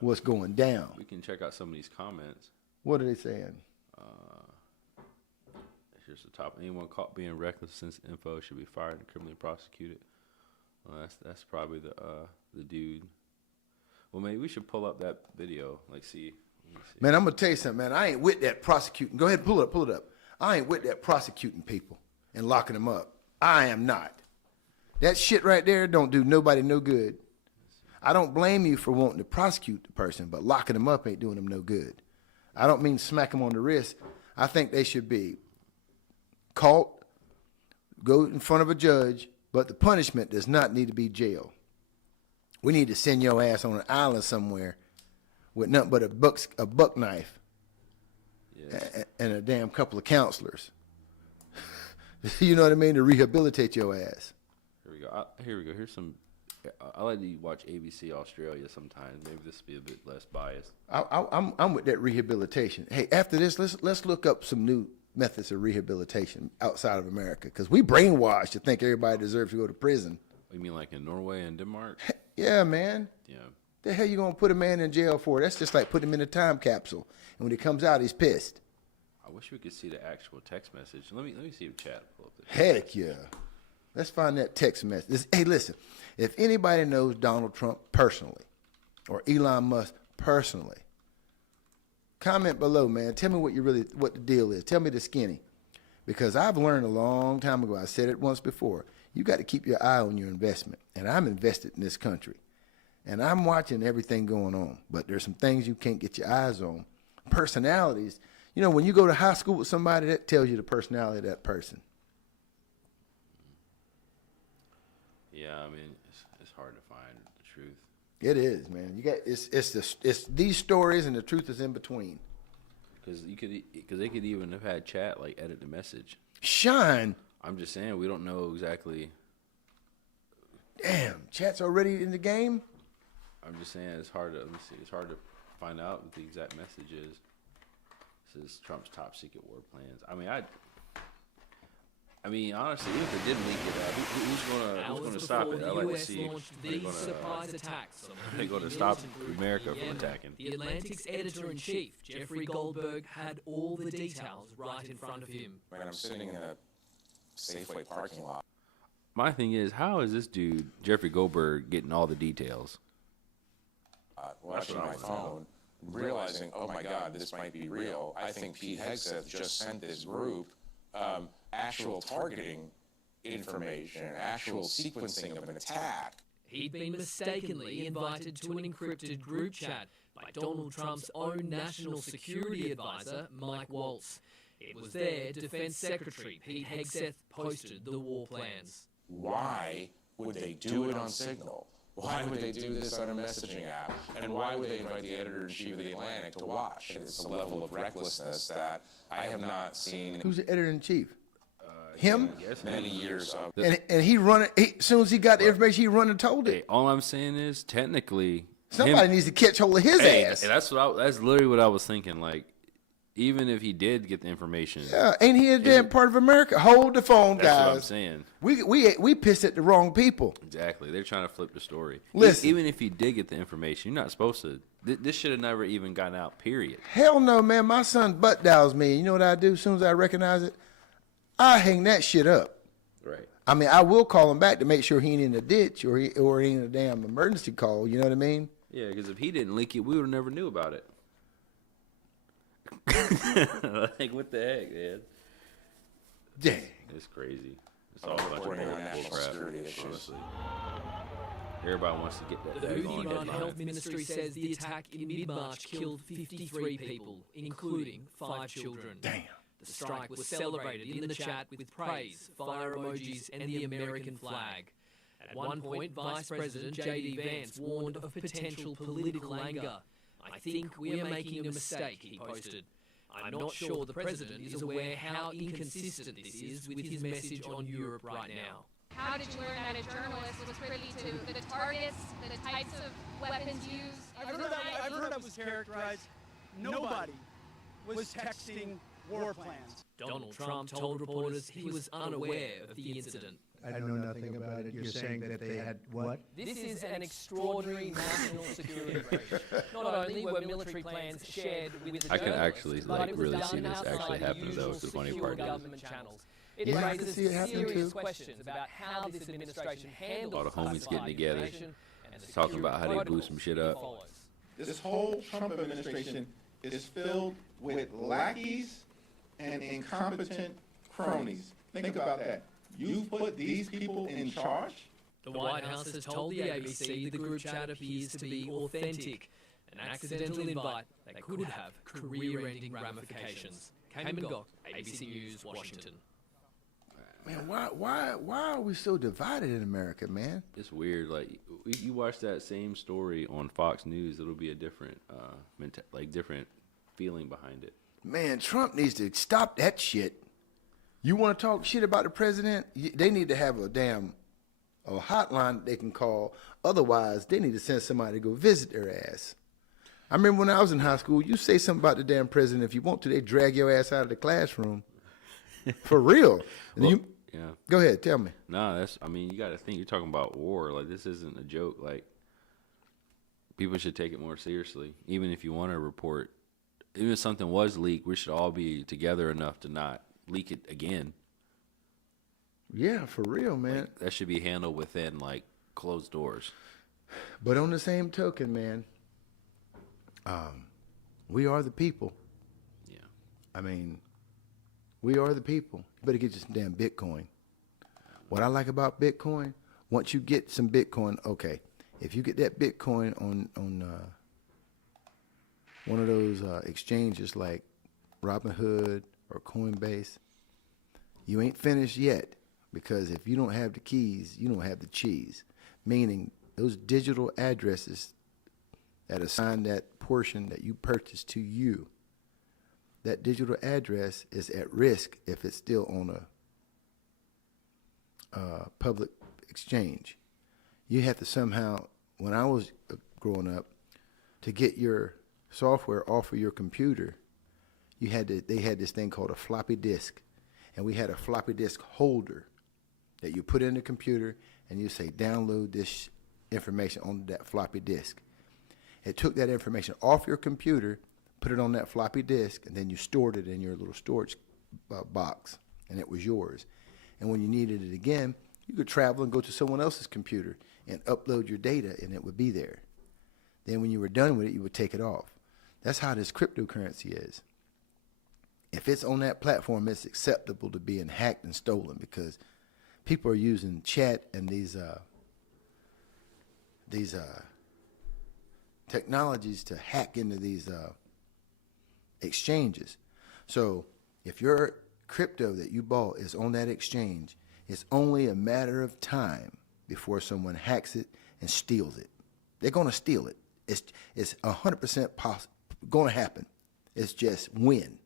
what's going down. We can check out some of these comments. What are they saying? Here's the top. Anyone caught being reckless since info should be fired and criminally prosecuted. Well, that's probably the dude. Well, maybe we should pull up that video. Like, see. Man, I'm gonna tell you something, man. I ain't with that prosecuting. Go ahead, pull it up. I ain't with that prosecuting people and locking them up. I am not. That shit right there don't do nobody no good. I don't blame you for wanting to prosecute the person, but locking them up ain't doing them no good. I don't mean smack them on the wrist. I think they should be caught, go in front of a judge, but the punishment does not need to be jail. We need to send your ass on an island somewhere with nothing but a buck knife and a damn couple of counselors. You know what I mean? To rehabilitate your ass. Here we go. Here's some. I like to watch ABC Australia sometimes. Maybe this will be a bit less biased. I'm with that rehabilitation. Hey, after this, let's look up some new methods of rehabilitation outside of America, because we brainwashed to think everybody deserves to go to prison. You mean like in Norway and Denmark? Yeah, man. Yeah. The hell you gonna put a man in jail for? That's just like putting him in a time capsule, and when he comes out, he's pissed. I wish we could see the actual text message. Let me see if chat pull up this. Heck yeah. Let's find that text message. Hey, listen, if anybody knows Donald Trump personally or Elon Musk personally, comment below, man. Tell me what the deal is. Tell me the skinny. Because I've learned a long time ago, I said it once before, you got to keep your eye on your investment. And I'm invested in this country. And I'm watching everything going on. But there's some things you can't get your eyes on. Personalities. You know, when you go to high school with somebody, that tells you the personality of that person. Yeah, I mean, it's hard to find the truth. It is, man. You got it's these stories, and the truth is in between. Because they could even have had chat like edit the message. Shine. I'm just saying we don't know exactly. Damn, chat's already in the game. I'm just saying it's hard to let me see. It's hard to find out what the exact message is. It says Trump's top secret war plans. I mean, honestly, even if it didn't leak it out, who's gonna stop it? I like to see they're gonna stop America from attacking. The Atlantic's editor-in-chief, Jeffrey Goldberg, had all the details right in front of him. When I'm sitting in a Safeway parking lot. My thing is, how is this dude Jeffrey Goldberg getting all the details? Watching my phone, realizing, oh my God, this might be real. I think Pete Hegseth just sent this group actual targeting information, actual sequencing of an attack. He'd been mistakenly invited to an encrypted group chat by Donald Trump's own national security advisor, Mike Waltz. It was there Defense Secretary Pete Hegseth posted the war plans. Why would they do it on Signal? Why would they do this on a messaging app? And why would they invite the editor-in-chief of the Atlantic to watch? It's a level of recklessness that I have not seen. Who's the editor-in-chief? Him? Yes, many years of. And he run it. As soon as he got the information, he run and told it. Hey, all I'm saying is, technically, somebody needs to catch hold of his ass. And that's literally what I was thinking. Like, even if he did get the information, yeah, ain't he a damn part of America? Hold the phone, guys. That's what I'm saying. We pissed at the wrong people. Exactly. They're trying to flip the story. Listen, even if he did get the information, you're not supposed to. This should have never even gotten out. Period. Hell no, man. My son butt dials me. You know what I do? As soon as I recognize it, I hang that shit up. Right. I mean, I will call him back to make sure he ain't in a ditch or he ain't in a damn emergency call. You know what I mean? Yeah, because if he didn't leak it, we would have never knew about it. Like, what the heck, man? Dang. It's crazy. It's all a bunch of bullcrap, honestly. Everybody wants to get that. The Houthi-run Health Ministry says the attack in mid-March killed 53 people, including 5 children. Damn. The strike was celebrated in the chat with praise, fire emojis, and the American flag. At one point, Vice President J.D. Vance warned of potential political anger. I think we are making a mistake, he posted. I'm not sure the president is aware how inconsistent this is with his message on Europe right now. How did you learn that a journalist was privy to the targets, the types of weapons used? I've heard that was characterized. Nobody was texting war plans. Donald Trump told reporters he was unaware of the incident. I know nothing about it. You're saying that they had what? This is an extraordinary national security breach. Not only were military plans shared with the I can journalists, actually but it was really done see this outside actually the happen though. usual The funny secure part is government channels. It Yeah, I can raises see it happening serious too. questions about how this administration handles all the homies classified getting together, information and the talking about how they blew protocols some shit it up. follows. This whole Trump administration is filled with lackeys and incompetent cronies. Think about that. You put these people in charge? The White House has told the ABC the group chat appears to be authentic. An accidental invite that could have career-ending ramifications. Cayman Gok, ABC News, Washington. Man, why are we so divided in America, man? It's weird. Like you watch that same story on Fox News, it'll be a different, different feeling behind it. Man, Trump needs to stop that shit. You want to talk shit about the president? They need to have a hotline that they can call. Otherwise, they need to send somebody to go visit their ass. I remember when I was in high school, you say something about the damn president if you want to, they drag your ass out of the classroom. For real. Well, yeah. Go ahead, tell me. No, you got to think, you're talking about war. Like, this isn't a joke. Like, people should take it more seriously. Even if you want to report, even if something was leaked, we should all be together enough to not leak it again. Yeah, for real, man. Like, that should be handled within, like, closed doors. But on the same token, man, we are the people. Yeah. I mean, we are the people. You better get you some damn Bitcoin. What I like about Bitcoin, once you get some Bitcoin, okay, if you get that Bitcoin on one of those exchanges like Robinhood or Coinbase, you ain't finished yet, because if you don't have the keys, you don't have the cheese. Meaning those digital addresses that assign that portion that you purchased to you, that digital address is at risk if it's still on a public exchange. You have to somehow, when I was growing up, to get your software off of your computer, they had this thing called a floppy disk, and we had a floppy disk holder that you put in the computer, and you say download this information onto that floppy disk. It took that information off your computer, put it on that floppy disk, and then you stored it in your little storage box, and it was yours. And when you needed it again, you could travel and go to someone else's computer and upload your data, and it would be there. Then when you were done with it, you would take it off. That's how this cryptocurrency is. If it's on that platform, it's acceptable to being hacked and stolen, because people are using chat and these technologies to hack into these exchanges. So if your crypto that you bought is on that exchange, it's only a matter of time before someone hacks it and steals it. They're going to steal it. It's 100% going to happen. It's just when.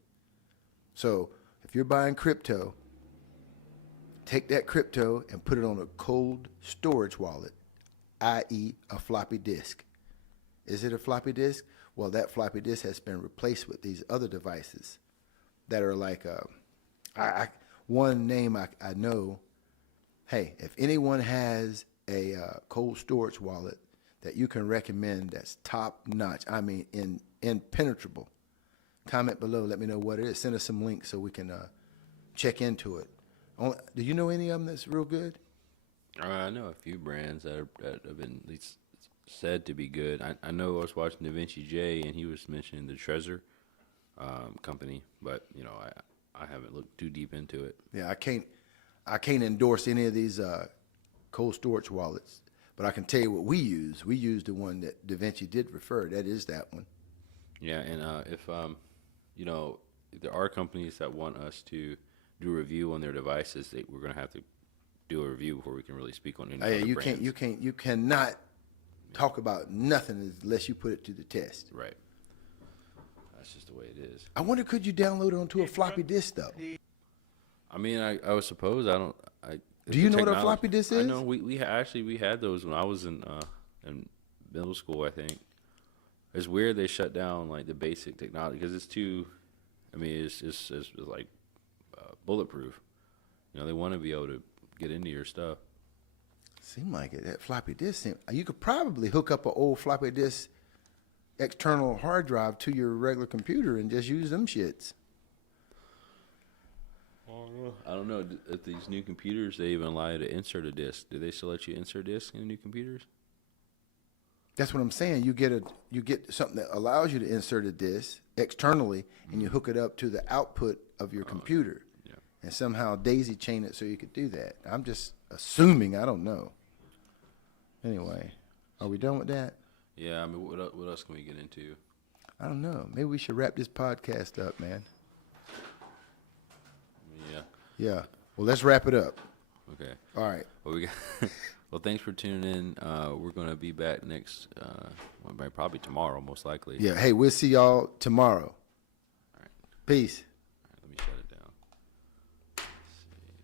So if you're buying crypto, take that crypto and put it on a cold storage wallet, i.e. a floppy disk. Is it a floppy disk? Well, that floppy disk has been replaced with these other devices that are like, one name I know, hey, if anyone has a cold storage wallet that you can recommend that's top notch, I mean impenetrable, comment below, let me know what it is. Send us some links so we can check into it. Do you know any of them that's real good? I know a few brands that have been at least said to be good. I know I was watching Da Vinci J, and he was mentioning the Trezor company, but I haven't looked too deep into it. Yeah, I can't endorse any of these cold storage wallets, but I can tell you what we use. We use the one that Da Vinci did refer. That is that one. Yeah, and if there are companies that want us to do a review on their devices, we're going to have to do a review before we can really speak on any other brands. You cannot talk about nothing unless you put it to the test. Right. That's just the way it is. I wonder, could you download it onto a floppy disk though? I mean, I would suppose. Do you know what a floppy disk is? I know we had those when I was in middle school, I think. It's weird they shut down like the basic technology because it's too. I mean, it's like bulletproof. They want to be able to get into your stuff. Seemed like it. That floppy disk. You could probably hook up an old floppy disk external hard drive to your regular computer and just use them shits. I don't know. At these new computers, they even allow you to insert a disk. Do they still let you insert discs in new computers? That's what I'm saying. You get something that allows you to insert a disk externally, and you hook it up to the output of your computer, and somehow daisy chain it so you could do that. I'm just assuming. I don't know. Anyway, are we done with that? Yeah. I mean, what else can we get into? I don't know. Maybe we should wrap this podcast up, man. Yeah. Yeah. Well, let's wrap it up. Okay. All right. Well, well, thanks for tuning in. We're going to be back next, probably tomorrow, most likely. Yeah. Hey, we'll see y'all tomorrow. All right. Peace.